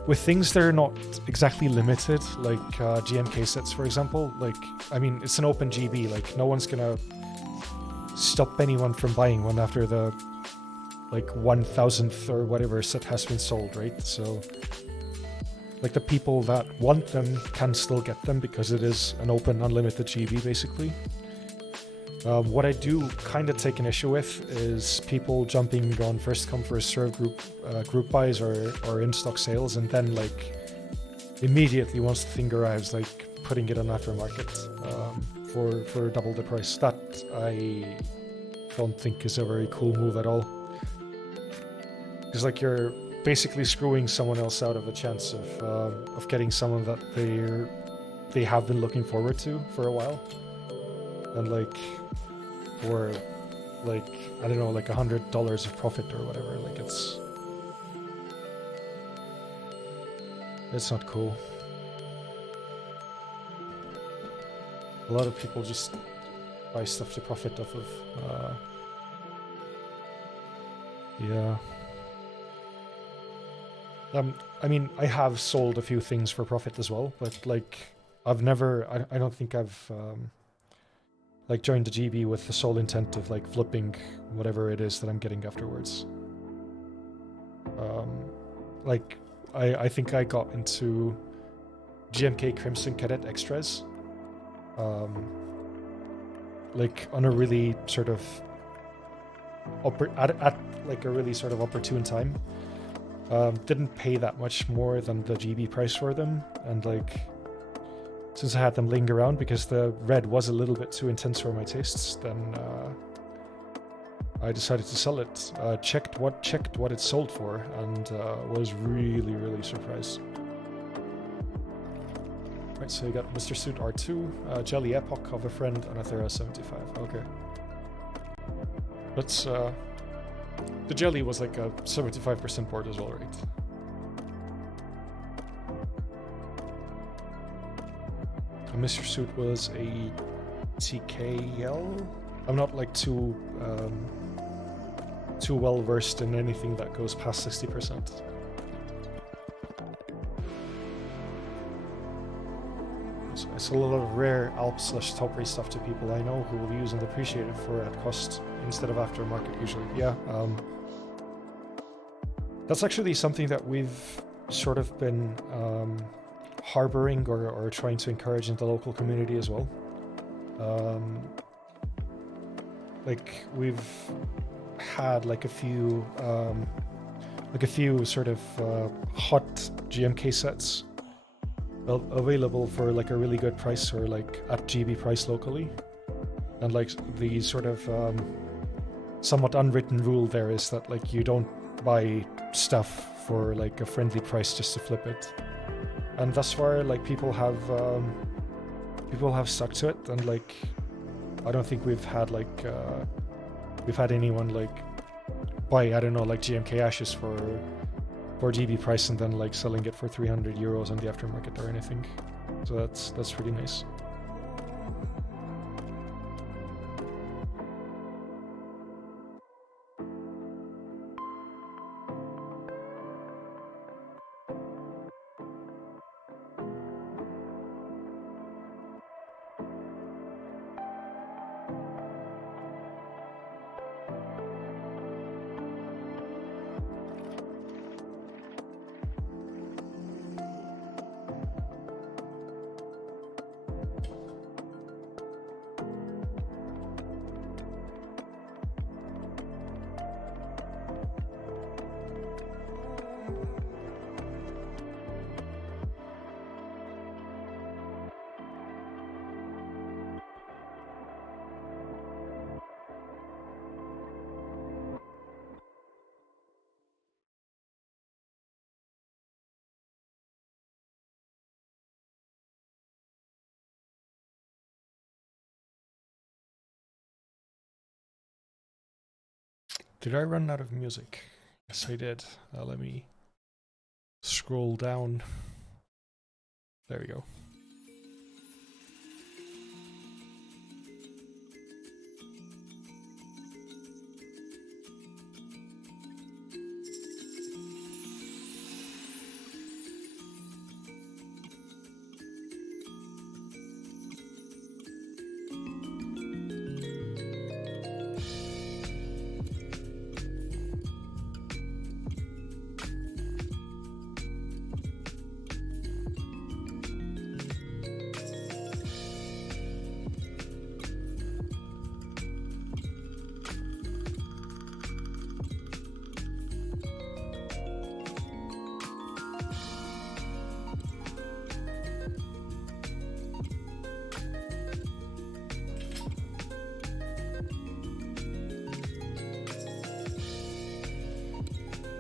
with things that are not exactly limited, like GMK sets, for example. Like I mean, it's an open GB. Like no one's gonna stop anyone from buying one after the like 1000th or whatever set has been sold, right? So like the people that want them can still get them because it is an open, unlimited GB basically. What I do kind of take an issue with is people jumping on first come first serve group buys or in stock sales, and then like immediately once the thing arrives, like putting it on aftermarket for double the price. That I don't think is a very cool move at all. Because like you're basically screwing someone else out of a chance of getting someone that they have been looking forward to for a while, and like for like I don't know, like $100 of profit or whatever. Like it's not cool. A lot of people just buy stuff to profit off of. Yeah. I mean, I have sold a few things for profit as well, but like I've never. I don't think I've like joined the GB with the sole intent of like flipping whatever it is that I'm getting afterwards. Like I think I got into GMK Crimson Cadet Extras like on a really sort of at like a really sort of opportune time. Didn't pay that much more than the GB price for them, and like since I had them laying around because the red was a little bit too intense for my tastes, then I decided to sell it. Checked what it sold for, and was really surprised. Right, so you got Mr. Suit R2, Jelly Epoch of a friend, and a Thera 75. Okay. That's the Jelly was like a 75% board as well, right? Mr. Suit was a TKL. I'm not like too well versed in anything that goes past 60%. So I sell a lot of rare Alp/top race stuff to people I know who will use and appreciate it for at cost instead of aftermarket usually. Yeah, that's actually something that we've sort of been harboring or trying to encourage in the local community as well. Like we've had like a few sort of hot GMK sets available for like a really good price or like at GB price locally, and like the sort of somewhat unwritten rule there is that like you don't buy stuff for like a friendly price just to flip it. And thus far, like people have stuck to it, and like I don't think we've had anyone like buy, I don't know, like GMK Ashes for GB price and then like selling it for 300 euros on the aftermarket or anything. So that's pretty nice. Did I run out of music? Yes, I did. Let me scroll down. There we go.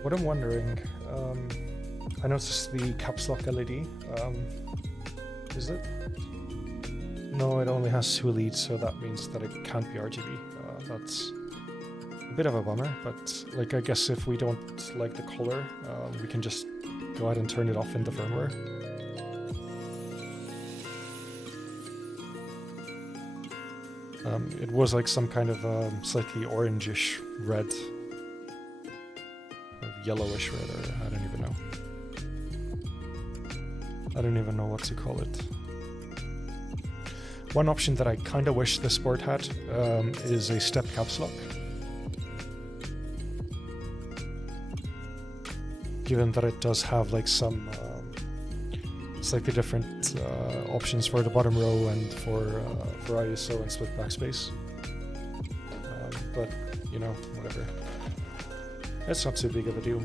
What I'm wondering, I noticed the caps lock LED. Is it? No, it only has 2 leads, so that means that it can't be RGB. That's a bit of a bummer, but like I guess if we don't like the color, we can just go ahead and turn it off in the firmware. It was like some kind of slightly orangish red, or yellowish red, or I don't even know. I don't even know what to call it. One option that I kind of wish this board had is a step caps lock. Given that it does have like some slightly different options for the bottom row and for ISO and split backspace. But, you know, whatever. It's not too big of a deal.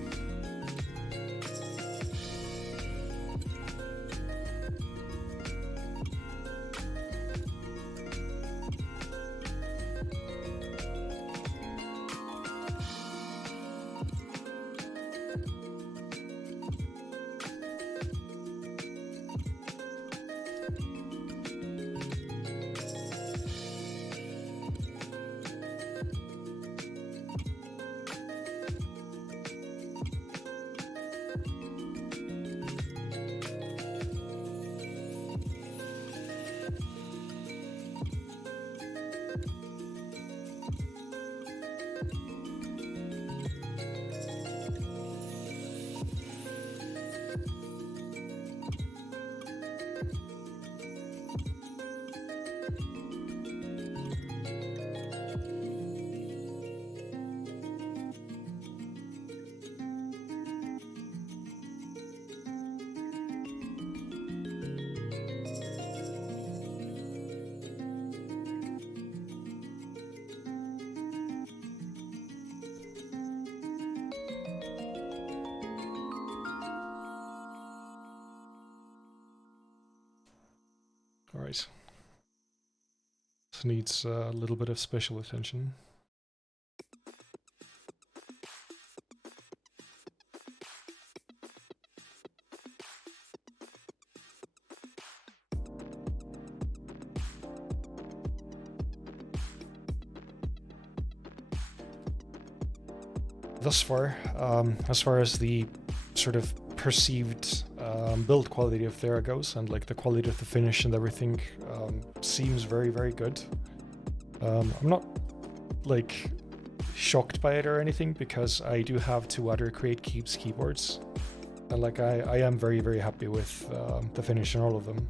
Alright. This needs a little bit of special attention. Thus far, as far as the sort of perceived build quality of Thera goes, and like the quality of the finish and everything, seems very, very good. I'm not like shocked by it or anything, because I do have 2 other CreateKeebs keyboards, and like I am very, very happy with the finish on all of them.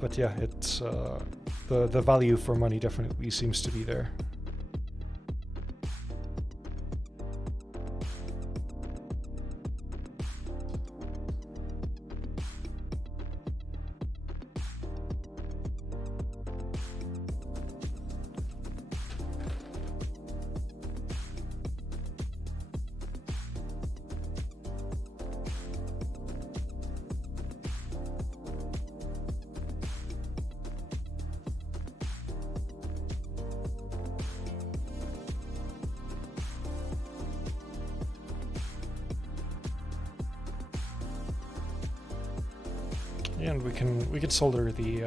But yeah, it's the value for money definitely seems to be there. And we can solder the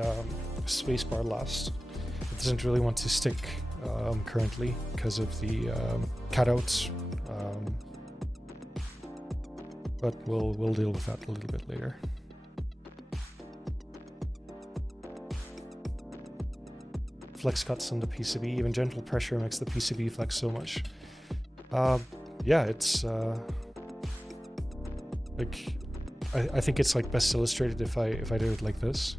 spacebar last. It doesn't really want to stick currently because of the cutouts, but we'll deal with that a little bit later. Flex cuts on the PCB, even gentle pressure makes the PCB flex so much. Yeah, it's like. I think it's like best illustrated if I do it like this.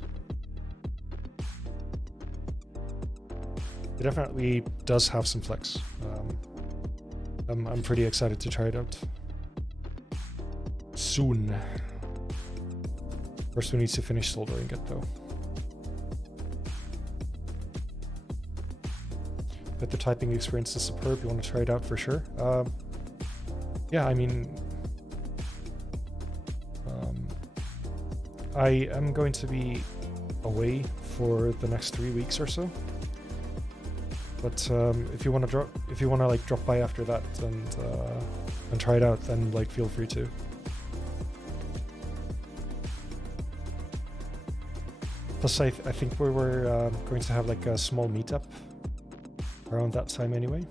It definitely does have some flex. I'm pretty excited to try it out soon. First, we need to finish soldering it though. But the typing experience is superb. You want to try it out for sure. Yeah, I mean. I am going to be away for the next 3 weeks or so. But if you want to like drop by after that and try it out, then like feel free to. Plus, I think we were going to have like a small meetup around that time anyway.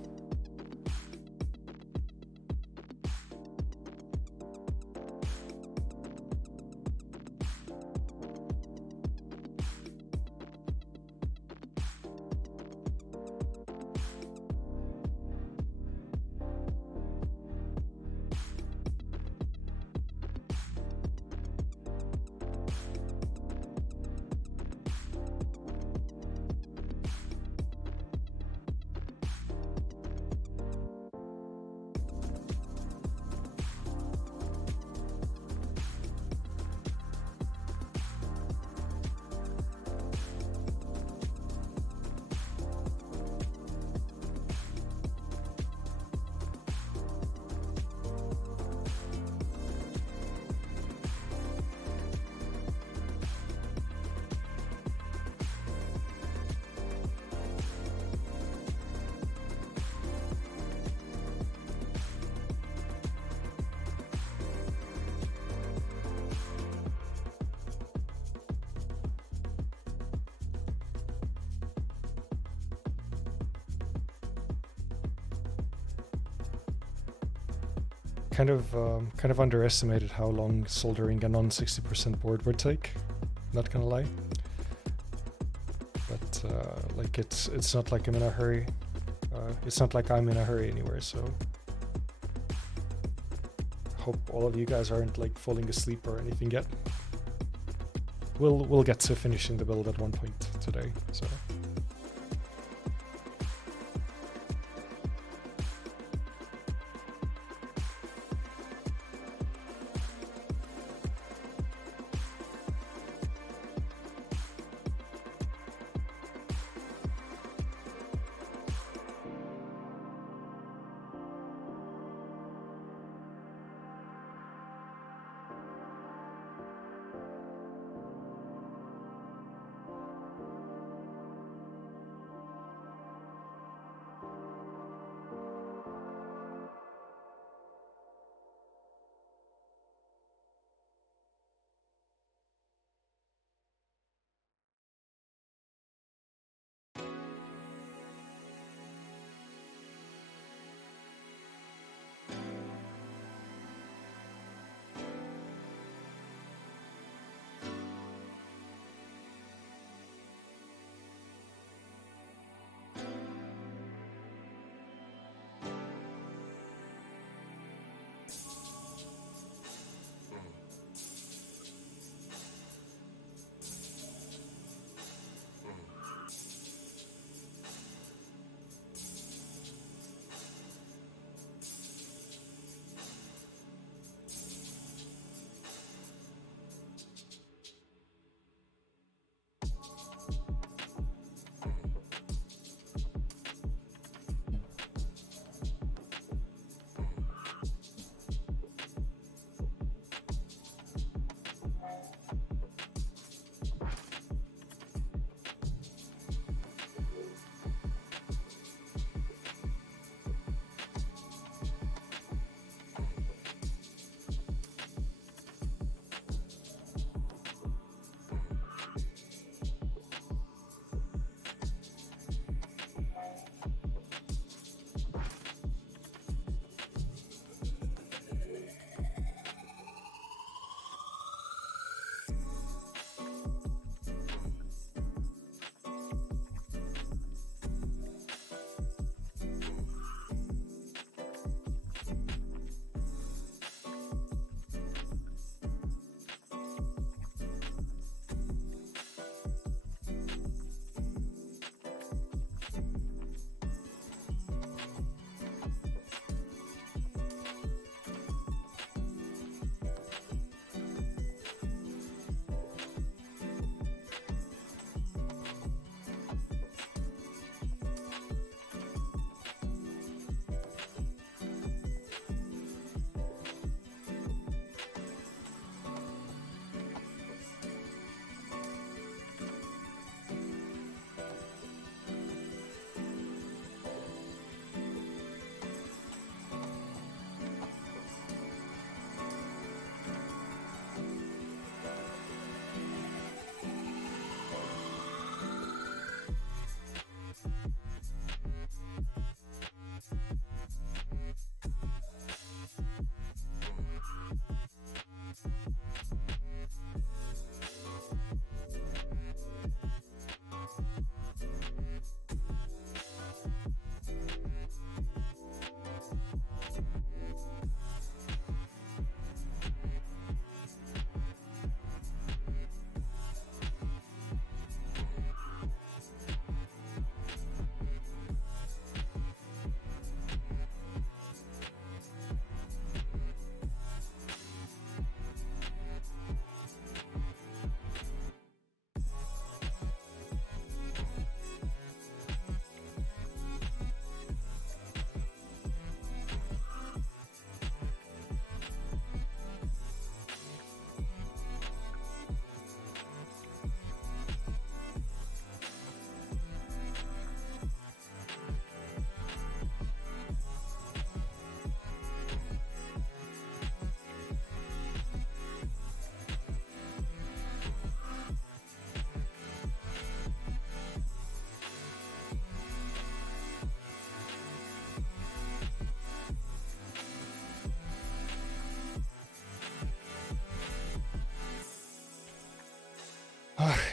Kind of underestimated how long soldering a non 60% board would take. Not gonna lie, but like it's not like I'm in a hurry. It's not like I'm in a hurry anywhere. So hope all of you guys aren't like falling asleep or anything yet. We'll get to finishing the build at one point today. So.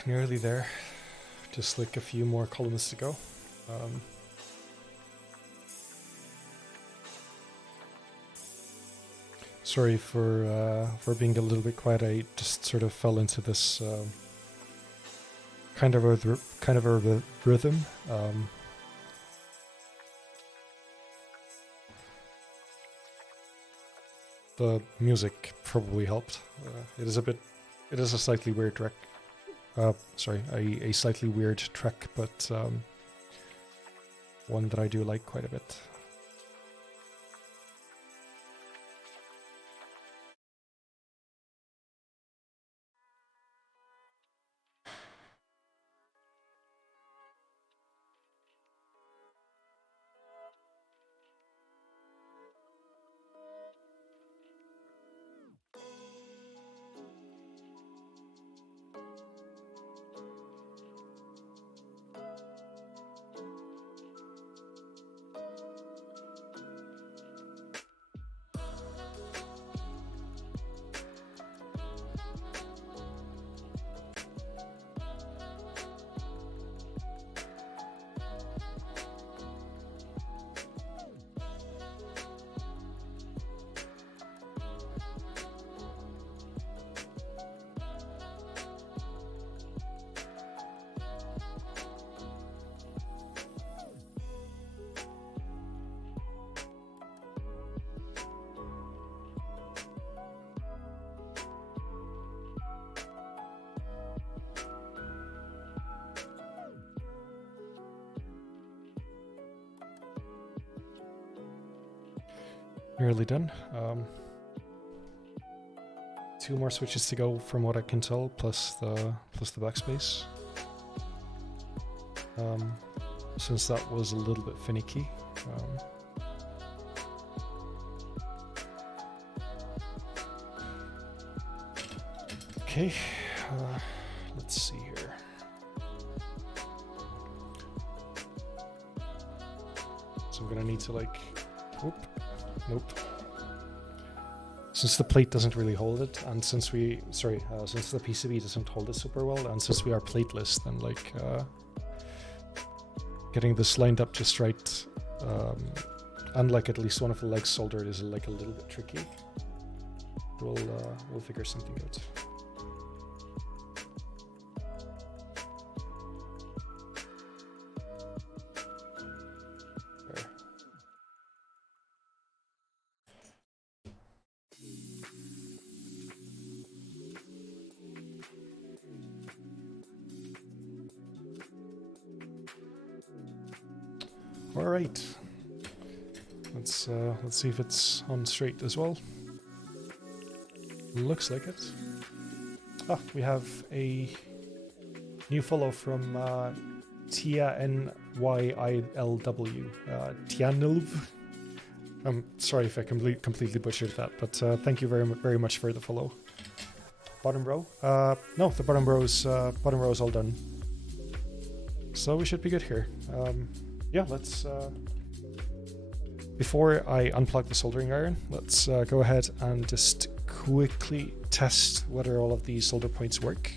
nearly there. Just like a few more columns to go. Sorry for being a little bit quiet. I just sort of fell into this kind of a rhythm. The music probably helped. It is a slightly weird track. Sorry, a slightly weird track, but one that I do like quite a bit. Nearly done. 2 more switches to go from what I can tell, plus the backspace. Since that was a little bit finicky. Okay, let's see here. So I'm gonna need to like, whoop. Nope. Since the plate doesn't really hold it, and since since the PCB doesn't hold it super well, and since we are plateless, then like getting this lined up just right, unlike at least one of the legs soldered, is like a little bit tricky. We'll figure something out. All right, let's see if it's on straight as well. Looks like it. Ah, we have a new follow from Tianylw. Tianylw. I'm sorry if I completely butchered that, but thank you very much for the follow. Bottom row? No, the bottom row is all done. So we should be good here. Yeah, let's, before I unplug the soldering iron, let's go ahead and just quickly test whether all of these solder points work.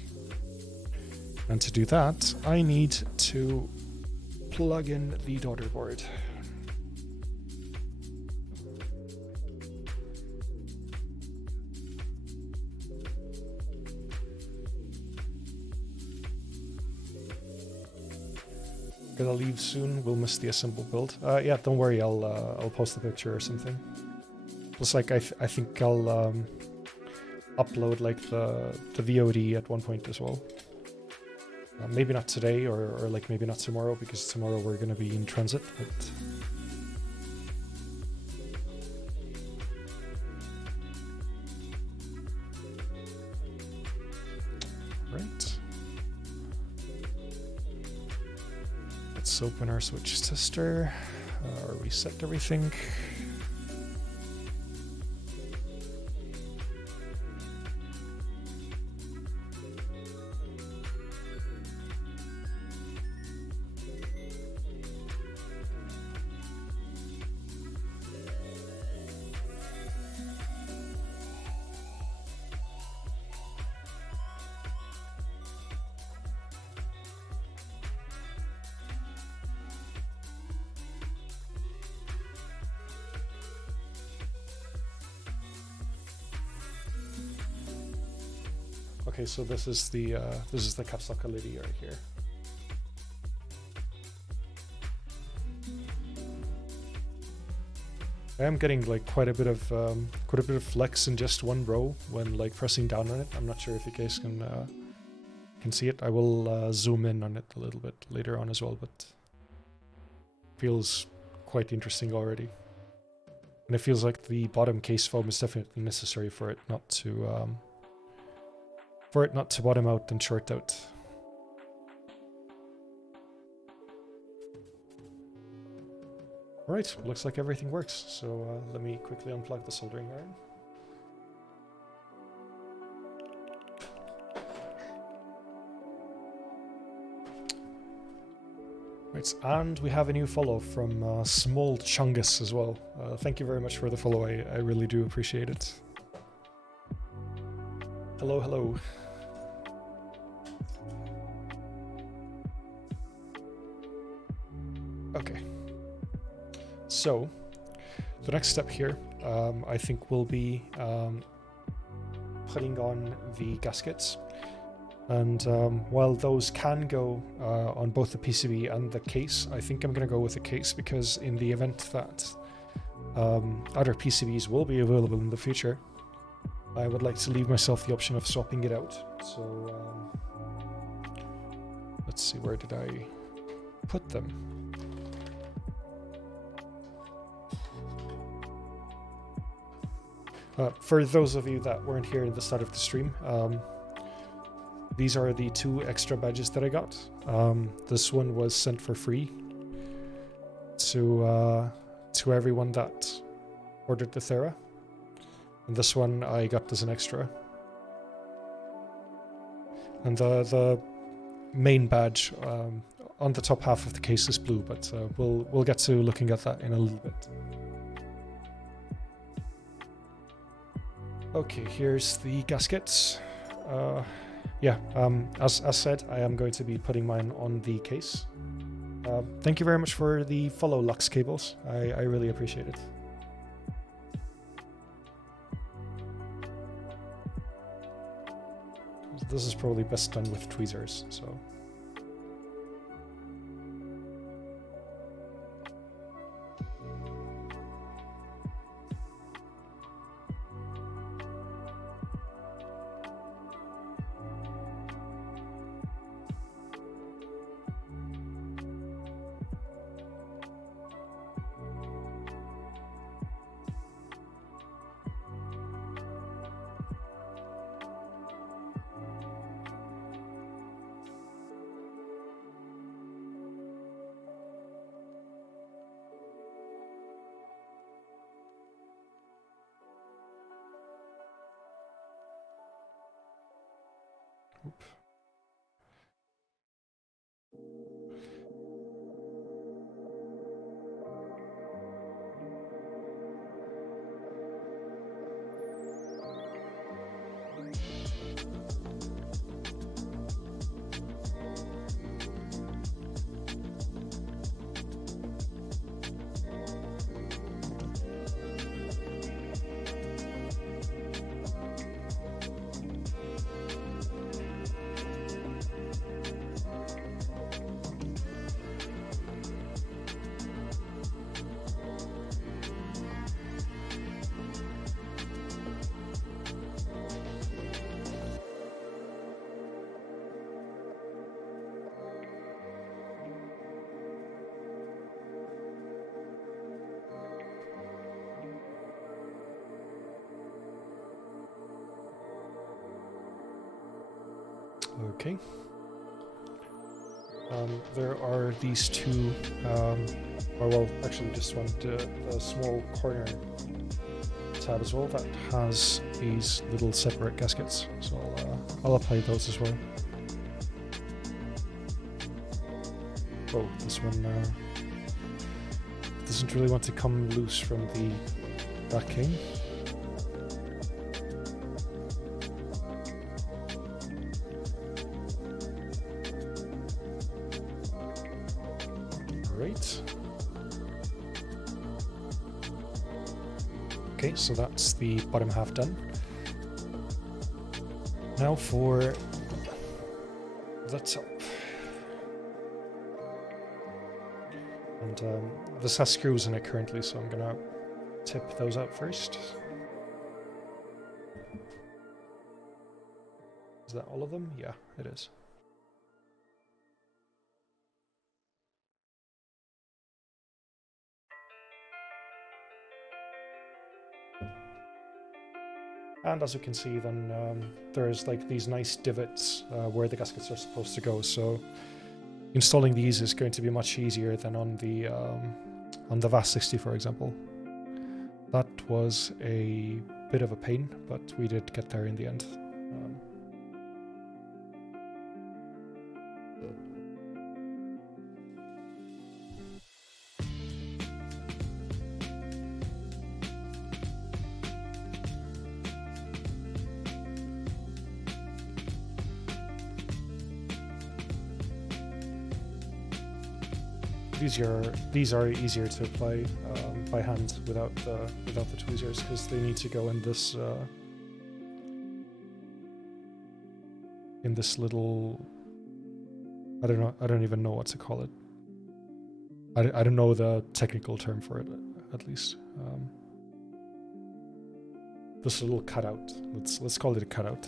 And to do that, I need to plug in the daughter board. Gonna leave soon. We'll miss the assemble build. Yeah, don't worry. I'll post a picture or something. Plus, like I think I'll upload like the VOD at one point as well. Maybe not today, or like maybe not tomorrow, because tomorrow we're gonna be in transit. But right. Let's open our switch tester, reset everything. Okay, so this is the caps lock LED right here. I am getting like quite a bit of flex in just one row when like pressing down on it. I'm not sure if you guys can see it. I will zoom in on it a little bit later on as well, but feels quite interesting already. And it feels like the bottom case foam is definitely necessary for it not to bottom out and short out. Alright, looks like everything works. So let me quickly unplug the soldering iron. Right, and we have a new follow from Small Chungus as well. Thank you very much for the follow, I really do appreciate it. Hello, hello. Okay. So, the next step here, I think will be putting on the gaskets. And while those can go on both the PCB and the case, I think I'm going to go with the case because in the event that other PCBs will be available in the future, I would like to leave myself the option of swapping it out. So let's see, where did I put them? For those of you that weren't here at the start of the stream, these are the 2 extra badges that I got. This one was sent for free to everyone that ordered the Thera, and this one I got as an extra. And the main badge on the top half of the case is blue, but we'll get to looking at that in a little bit. Okay, here's the gaskets. Yeah, as said, I am going to be putting mine on the case. Thank you very much for the follow, Lux Cables. I really appreciate it. This is probably best done with tweezers, so... Oop. Okay. There are these 2, well, actually just one, the small corner tab as well that has these little separate gaskets. So I'll apply those as well. Oh, this one doesn't really want to come loose from the backing. Okay, so that's the bottom half done. Now for the top. And this has screws in it currently, so I'm gonna tip those out first. Is that all of them? Yeah, it is. And as you can see, then there's like these nice divots where the gaskets are supposed to go. So installing these is going to be much easier than on the VAS 60, for example. That was a bit of a pain, but we did get there in the end. These are easier to apply by hand without the tweezers, because they need to go in this little, I don't even know what to call it. I don't know the technical term for it, at least. This little cutout. Let's call it a cutout.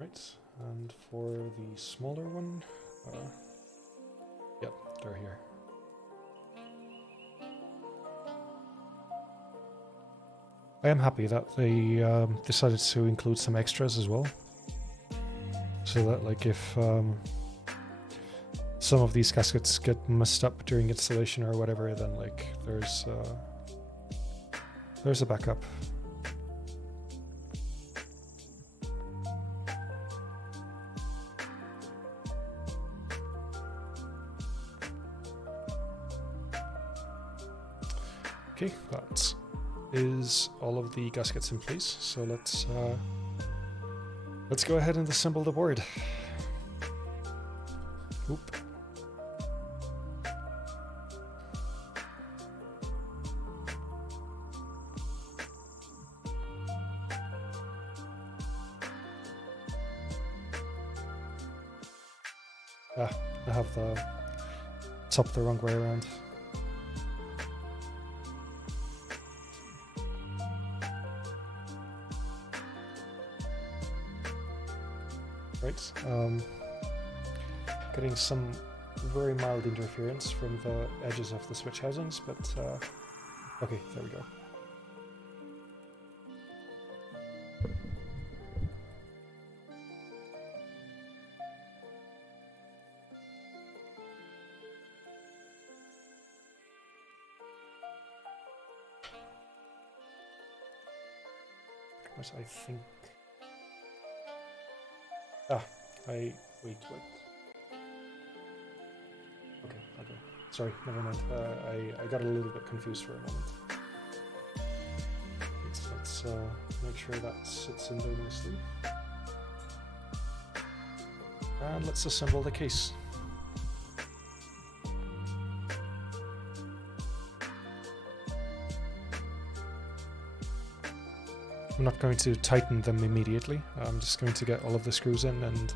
Right, and for the smaller one, yep, they're here. I am happy that they decided to include some extras as well, so that like if some of these gaskets get messed up during installation or whatever, then like there's a backup. Okay, that is all of the gaskets in place. So let's go ahead and assemble the board. Oop. Ah, I have the top the wrong way around. Right, getting some very mild interference from the edges of the switch housings, but okay, there we go. What I think. Wait. Okay. Sorry, never mind. I got a little bit confused for a moment. Let's make sure that sits in there nicely. And let's assemble the case. I'm not going to tighten them immediately. I'm just going to get all of the screws in and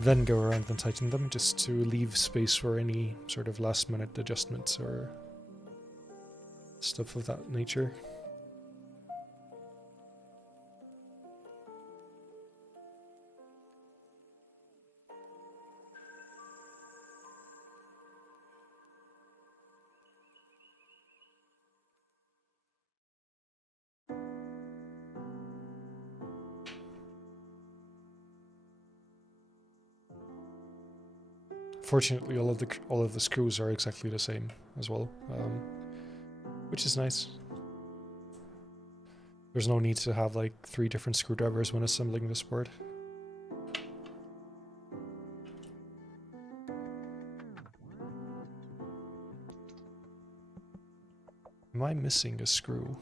then go around and tighten them, just to leave space for any sort of last minute adjustments or stuff of that nature. fortunately, all of the screws are exactly the same as well, which is nice. There's no need to have like 3 different screwdrivers when assembling this board. Am I missing a screw?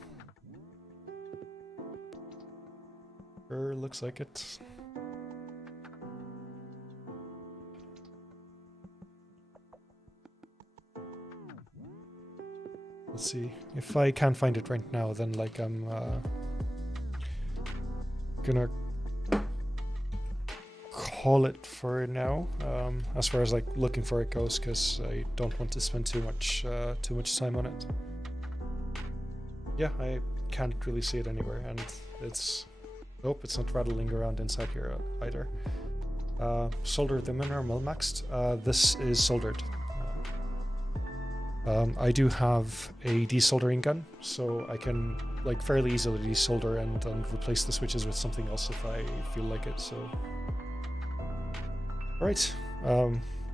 Sure, looks like it. Let's see. If I can't find it right now, then like I'm gonna call it for now, as far as like looking for it goes, because I don't want to spend too much time on it. Yeah, I can't really see it anywhere, and it's nope, it's not rattling around inside here either. Soldered them in or mil-maxed. This is soldered. I do have a desoldering gun, so I can like fairly easily desolder and replace the switches with something else if I feel like it. So, all right.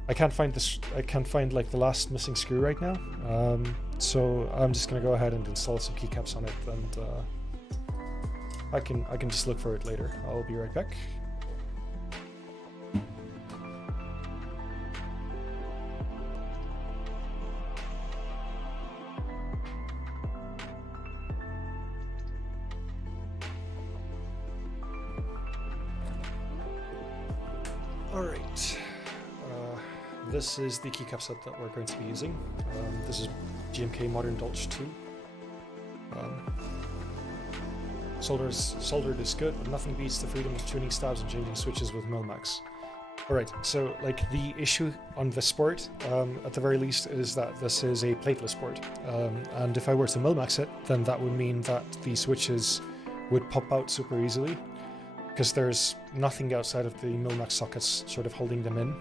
I can't find this. I can't find like the last missing screw right now. So I'm just gonna go ahead and install some keycaps on it, and I can just look for it later. I'll be right back. Alright, this is the keycap set that we're going to be using. This is GMK Modern Dolch R2. Soldered is good, but nothing beats the freedom of tuning stabs and changing switches with mil-max. Alright, so like the issue on this board, at the very least, is that this is a plateless board. And if I were to mil-max it, then that would mean that the switches would pop out super easily, because there's nothing outside of the mil-max sockets sort of holding them in.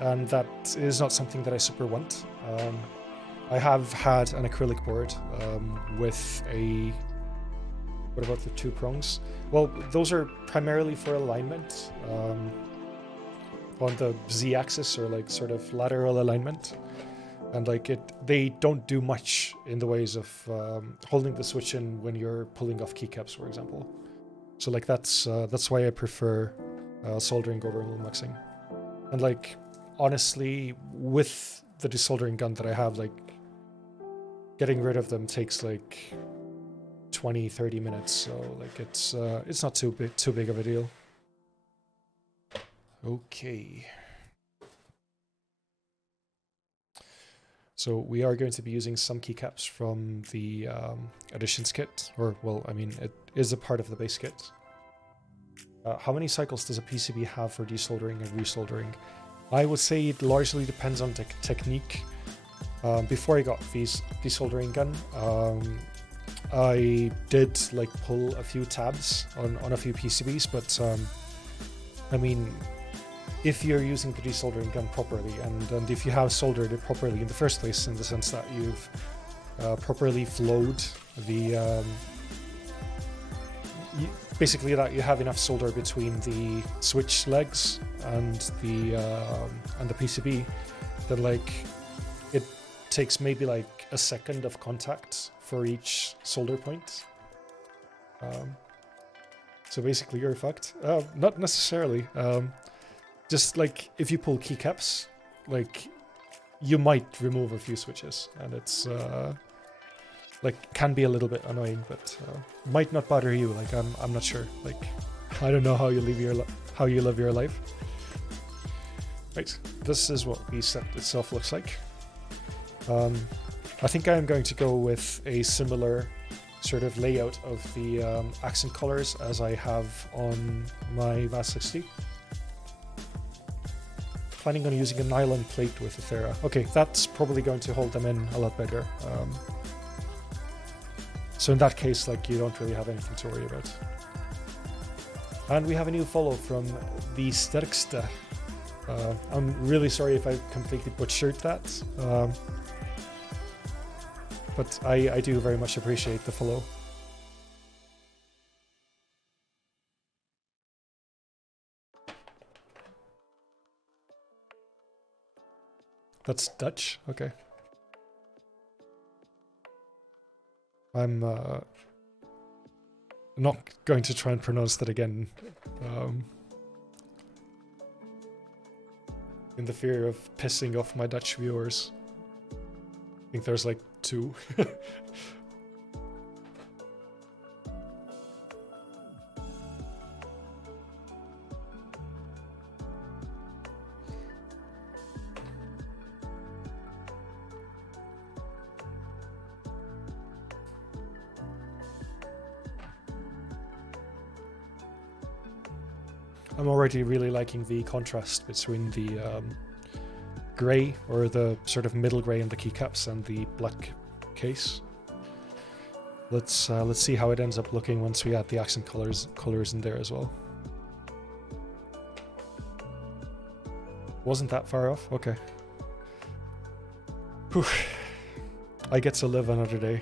And that is not something that I super want. I have had an acrylic board with a... What about the 2 prongs? Well, those are primarily for alignment on the Z-axis, or like sort of lateral alignment. And like they don't do much in the ways of holding the switch in when you're pulling off keycaps, for example. So like that's why I prefer soldering over mil-maxing. And like honestly, with the desoldering gun that I have, like getting rid of them takes like 20-30 minutes. So like it's not too big of a deal. Okay. So we are going to be using some keycaps from the additions kit, or well, I mean, it is a part of the base kit. How many cycles does a PCB have for desoldering and resoldering? I would say it largely depends on technique. Before I got this desoldering gun, I did like pull a few tabs on a few PCBs, but I mean, if you're using the desoldering gun properly, and if you have soldered it properly in the first place, in the sense that you've properly flowed the basically that you have enough solder between the switch legs and the PCB, then like it takes maybe like a second of contact for each solder point. So basically you're fucked. Not necessarily. Just like if you pull keycaps, like you might remove a few switches, and it's like can be a little bit annoying, but might not bother you. Like I'm not sure. Like I don't know how you live your life. Right, this is what the set itself looks like. I think I'm going to go with a similar sort of layout of the accent colors as I have on my VAS 60. Planning on using a nylon plate with the Thera. Okay, that's probably going to hold them in a lot better. So in that case, like, you don't really have anything to worry about. And we have a new follow from the Sterkste. I'm really sorry if I completely butchered that. But I do very much appreciate the follow. That's Dutch? Okay. I'm not going to try and pronounce that again. In the fear of pissing off my Dutch viewers. I think there's like 2. I'm already really liking the contrast between the grey, or the sort of middle grey in the keycaps, and the black case. Let's see how it ends up looking once we add the accent colors in there as well. Wasn't that far off? Okay. Whew. I get to live another day.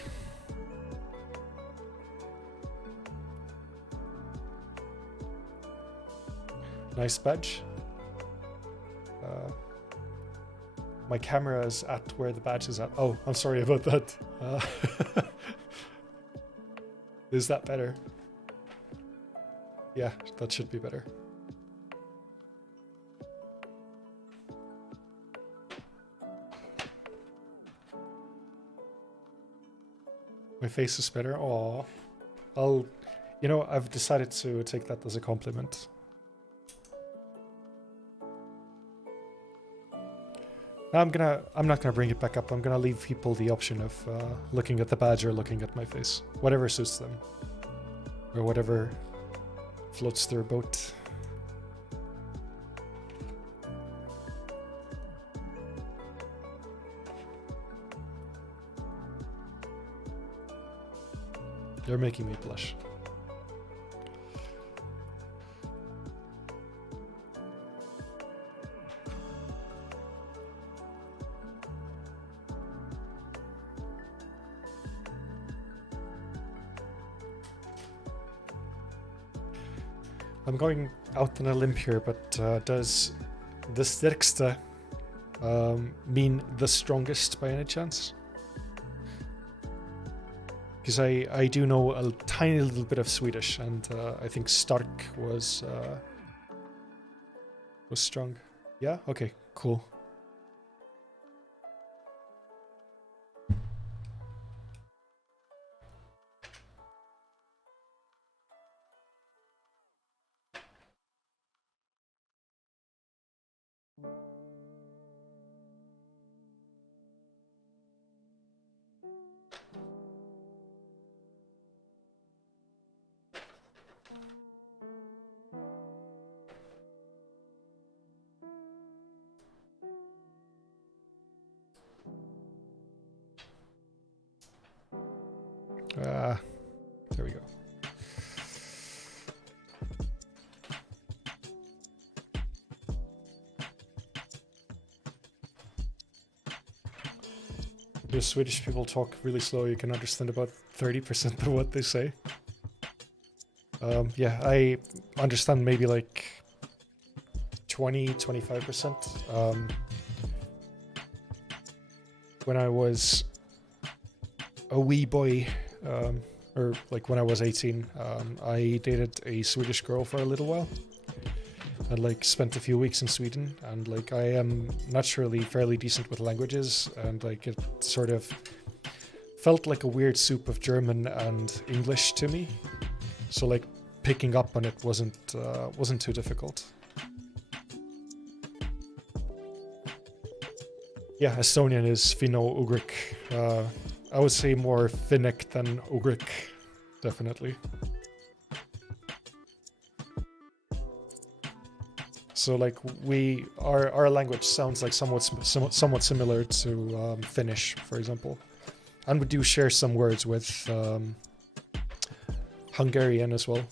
Nice badge. My camera is at where the badge is at. Oh, I'm sorry about that. Is that better? Yeah, that should be better. My face is better. Aw. You know, I've decided to take that as a compliment. I'm not gonna bring it back up. I'm gonna leave people the option of looking at the badge or looking at my face. Whatever suits them. Or whatever floats their boat. They're making me blush. I'm going out on a limb here, but does the sterkste mean the strongest by any chance? Because I do know a tiny little bit of Swedish, and I think stark was strong. Yeah? Okay, cool. There we go. The Swedish people talk really slow. You can understand about 30% of what they say. Yeah, I understand maybe like 20-25%. When I was a wee boy, or like when I was 18, I dated a Swedish girl for a little while. I like spent a few weeks in Sweden, and like I am naturally fairly decent with languages, and like it sort of felt like a weird soup of German and English to me. So like picking up on it wasn't too difficult. Yeah, Estonian is Finno-Ugric. I would say more Finnic than Ugric, definitely. So like our language sounds like somewhat similar to Finnish, for example, and we do share some words with Hungarian as well.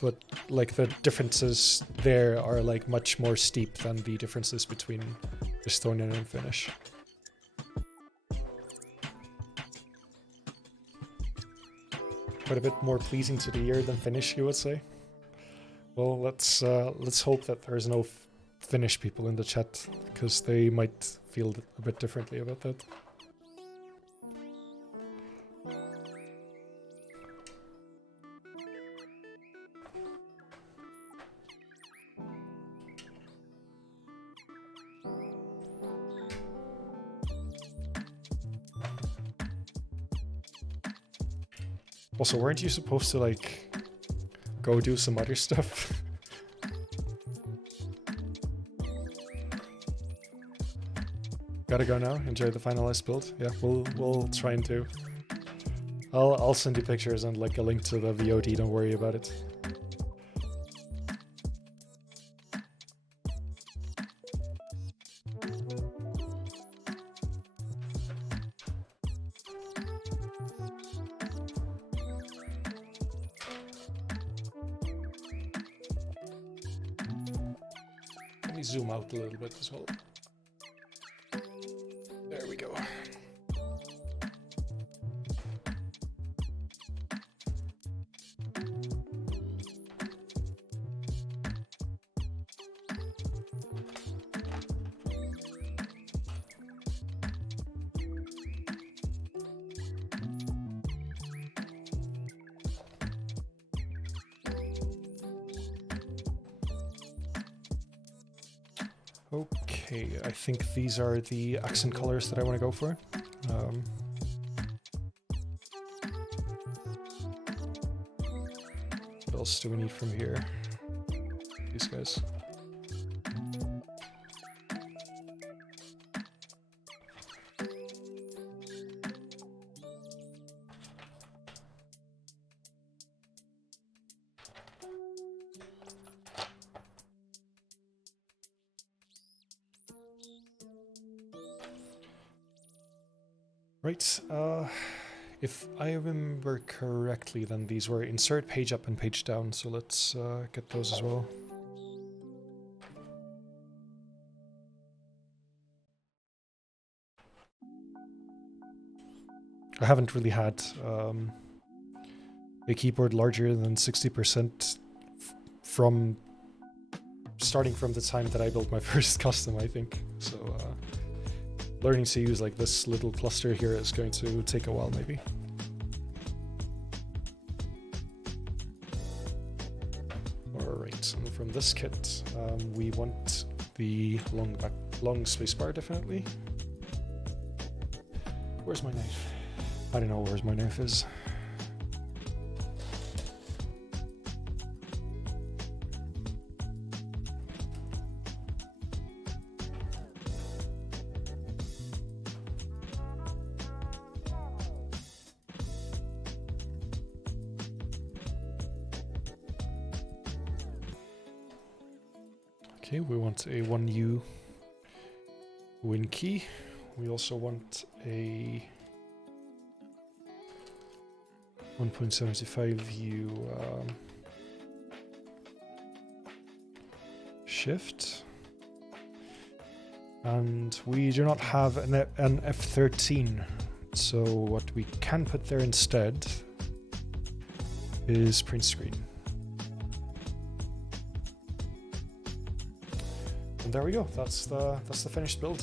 But like the differences there are like much more steep than the differences between Estonian and Finnish. Quite a bit more pleasing to the ear than Finnish, you would say. Well, let's hope that there's no Finnish people in the chat, because they might feel a bit differently about that. Also, weren't you supposed to, like, go do some other stuff? Gotta go now. Enjoy the finalized build. Yeah, we'll try and do. I'll send you pictures and like a link to the VOD. Don't worry about it. Let me zoom out a little bit as well. There we go. Okay, I think these are the accent colors that I want to go for. What else do we need from here? These guys. Right, if I remember correctly, then these were insert page up and page down, so let's get those as well. I haven't really had a keyboard larger than 60% from starting from the time that I built my first custom, I think. So learning to use like this little cluster here is going to take a while, maybe. Alright, and from this kit, we want the long spacebar, definitely. Where's my knife? I don't know where my knife is. Okay, we want a 1U win key. We also want a 1.75U shift. And we do not have an F13, so what we can put there instead is print screen. And there we go. That's the finished build.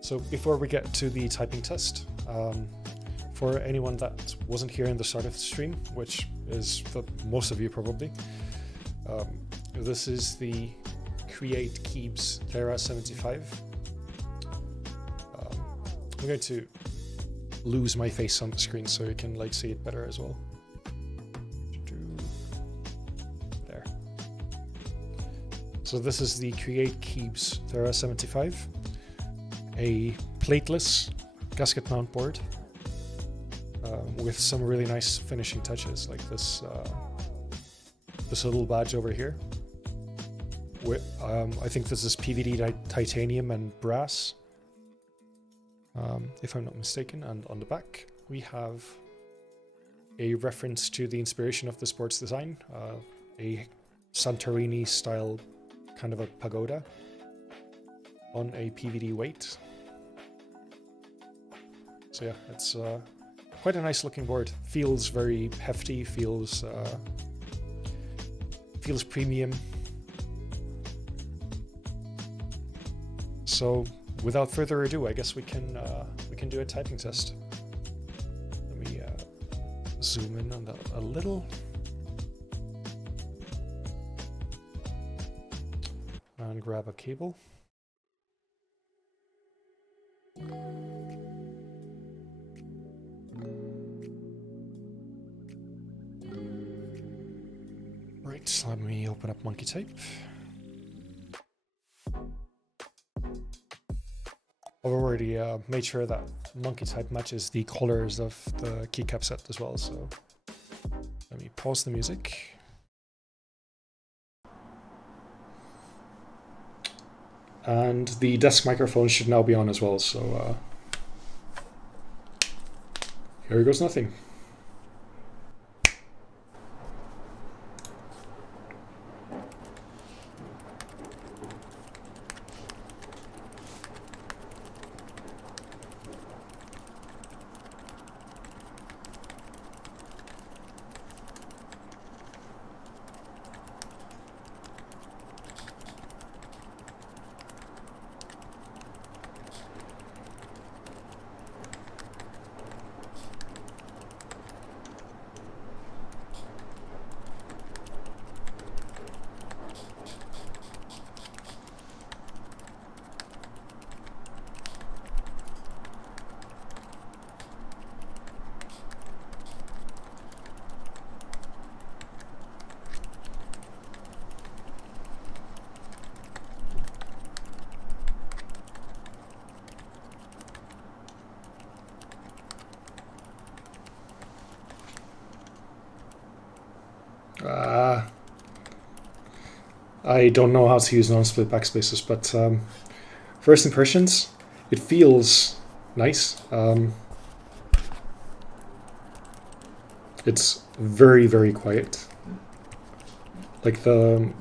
So before we get to the typing test, for anyone that wasn't here in the start of the stream, which is most of you probably, this is the CreateKeebs Thera 75. I'm going to lose my face on the screen so you can like see it better as well. There. So this is the CreateKeebs Thera 75, a plateless gasket mount board with some really nice finishing touches, like this this little badge over here. I think this is PVD titanium and brass, if I'm not mistaken. And on the back we have a reference to the inspiration of this board's design, a Santorini style kind of a pagoda on a PVD weight. So yeah, it's quite a nice looking board. Feels very hefty, feels premium. So without further ado, I guess we can do a typing test. Let me zoom in on that a little. And grab a cable. Right, let me open up Monkey Type. I've already made sure that Monkey Type matches the colors of the Keycap set as well, so let me pause the music. And the desk microphone should now be on as well, so here goes nothing. I don't know how to use non-split backspaces, but first impressions, it feels nice. It's very, very quiet. Like the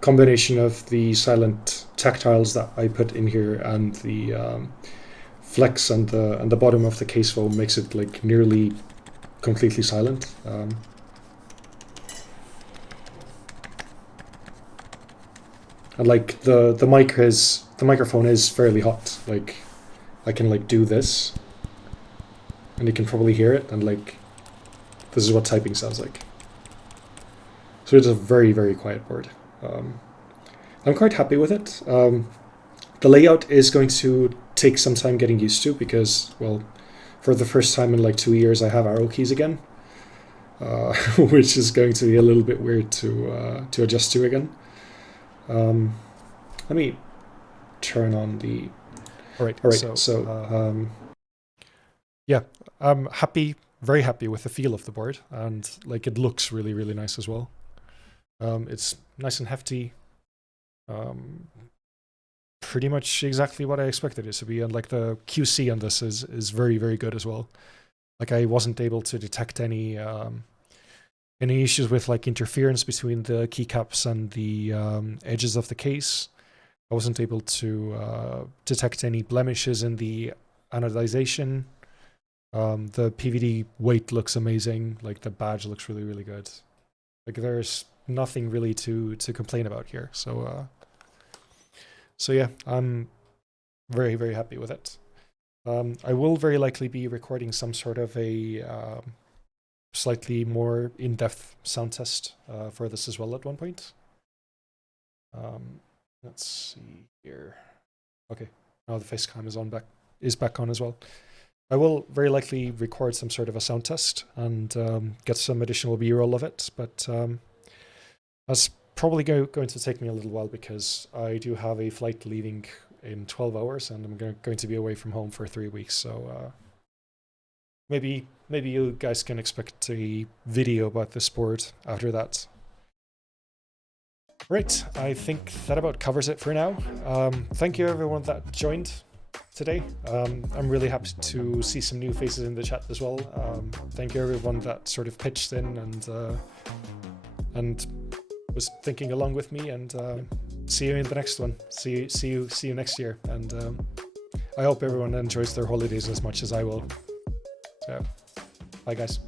combination of the silent tactiles that I put in here and the flex and the bottom of the case foam makes it like nearly completely silent. And like the microphone is fairly hot. Like I can like do this, and you can probably hear it. And like this is what typing sounds like. So it's a very, very quiet board. I'm quite happy with it. The layout is going to take some time getting used to because, well, for the first time in like 2 years, I have arrow keys again, which is going to be a little bit weird to adjust to again. Let me turn on the... All right, so yeah, I'm happy, very happy with the feel of the board, and like it looks really, really nice as well. It's nice and hefty, pretty much exactly what I expected it to be, and like the QC on this is very, very good as well. Like I wasn't able to detect any issues with like interference between the keycaps and the edges of the case. I wasn't able to detect any blemishes in the anodization. The PVD weight looks amazing. Like the badge looks really, really good. Like there's nothing really to complain about here. So yeah, I'm very, very happy with it. I will very likely be recording some sort of a slightly more in-depth sound test for this as well at one point. Let's see here. Okay, now the face cam is back on as well. I will very likely record some sort of a sound test and get some additional B-roll of it, but that's probably going to take me a little while because I do have a flight leaving in 12 hours and I'm going to be away from home for 3 weeks, so maybe you guys can expect a video about this board after that. Right, I think that about covers it for now. Thank you everyone that joined today. I'm really happy to see some new faces in the chat as well. Thank you everyone that sort of pitched in and was thinking along with me, and see you in the next one. See you next year, and I hope everyone enjoys their holidays as much as I will. So Bye, guys.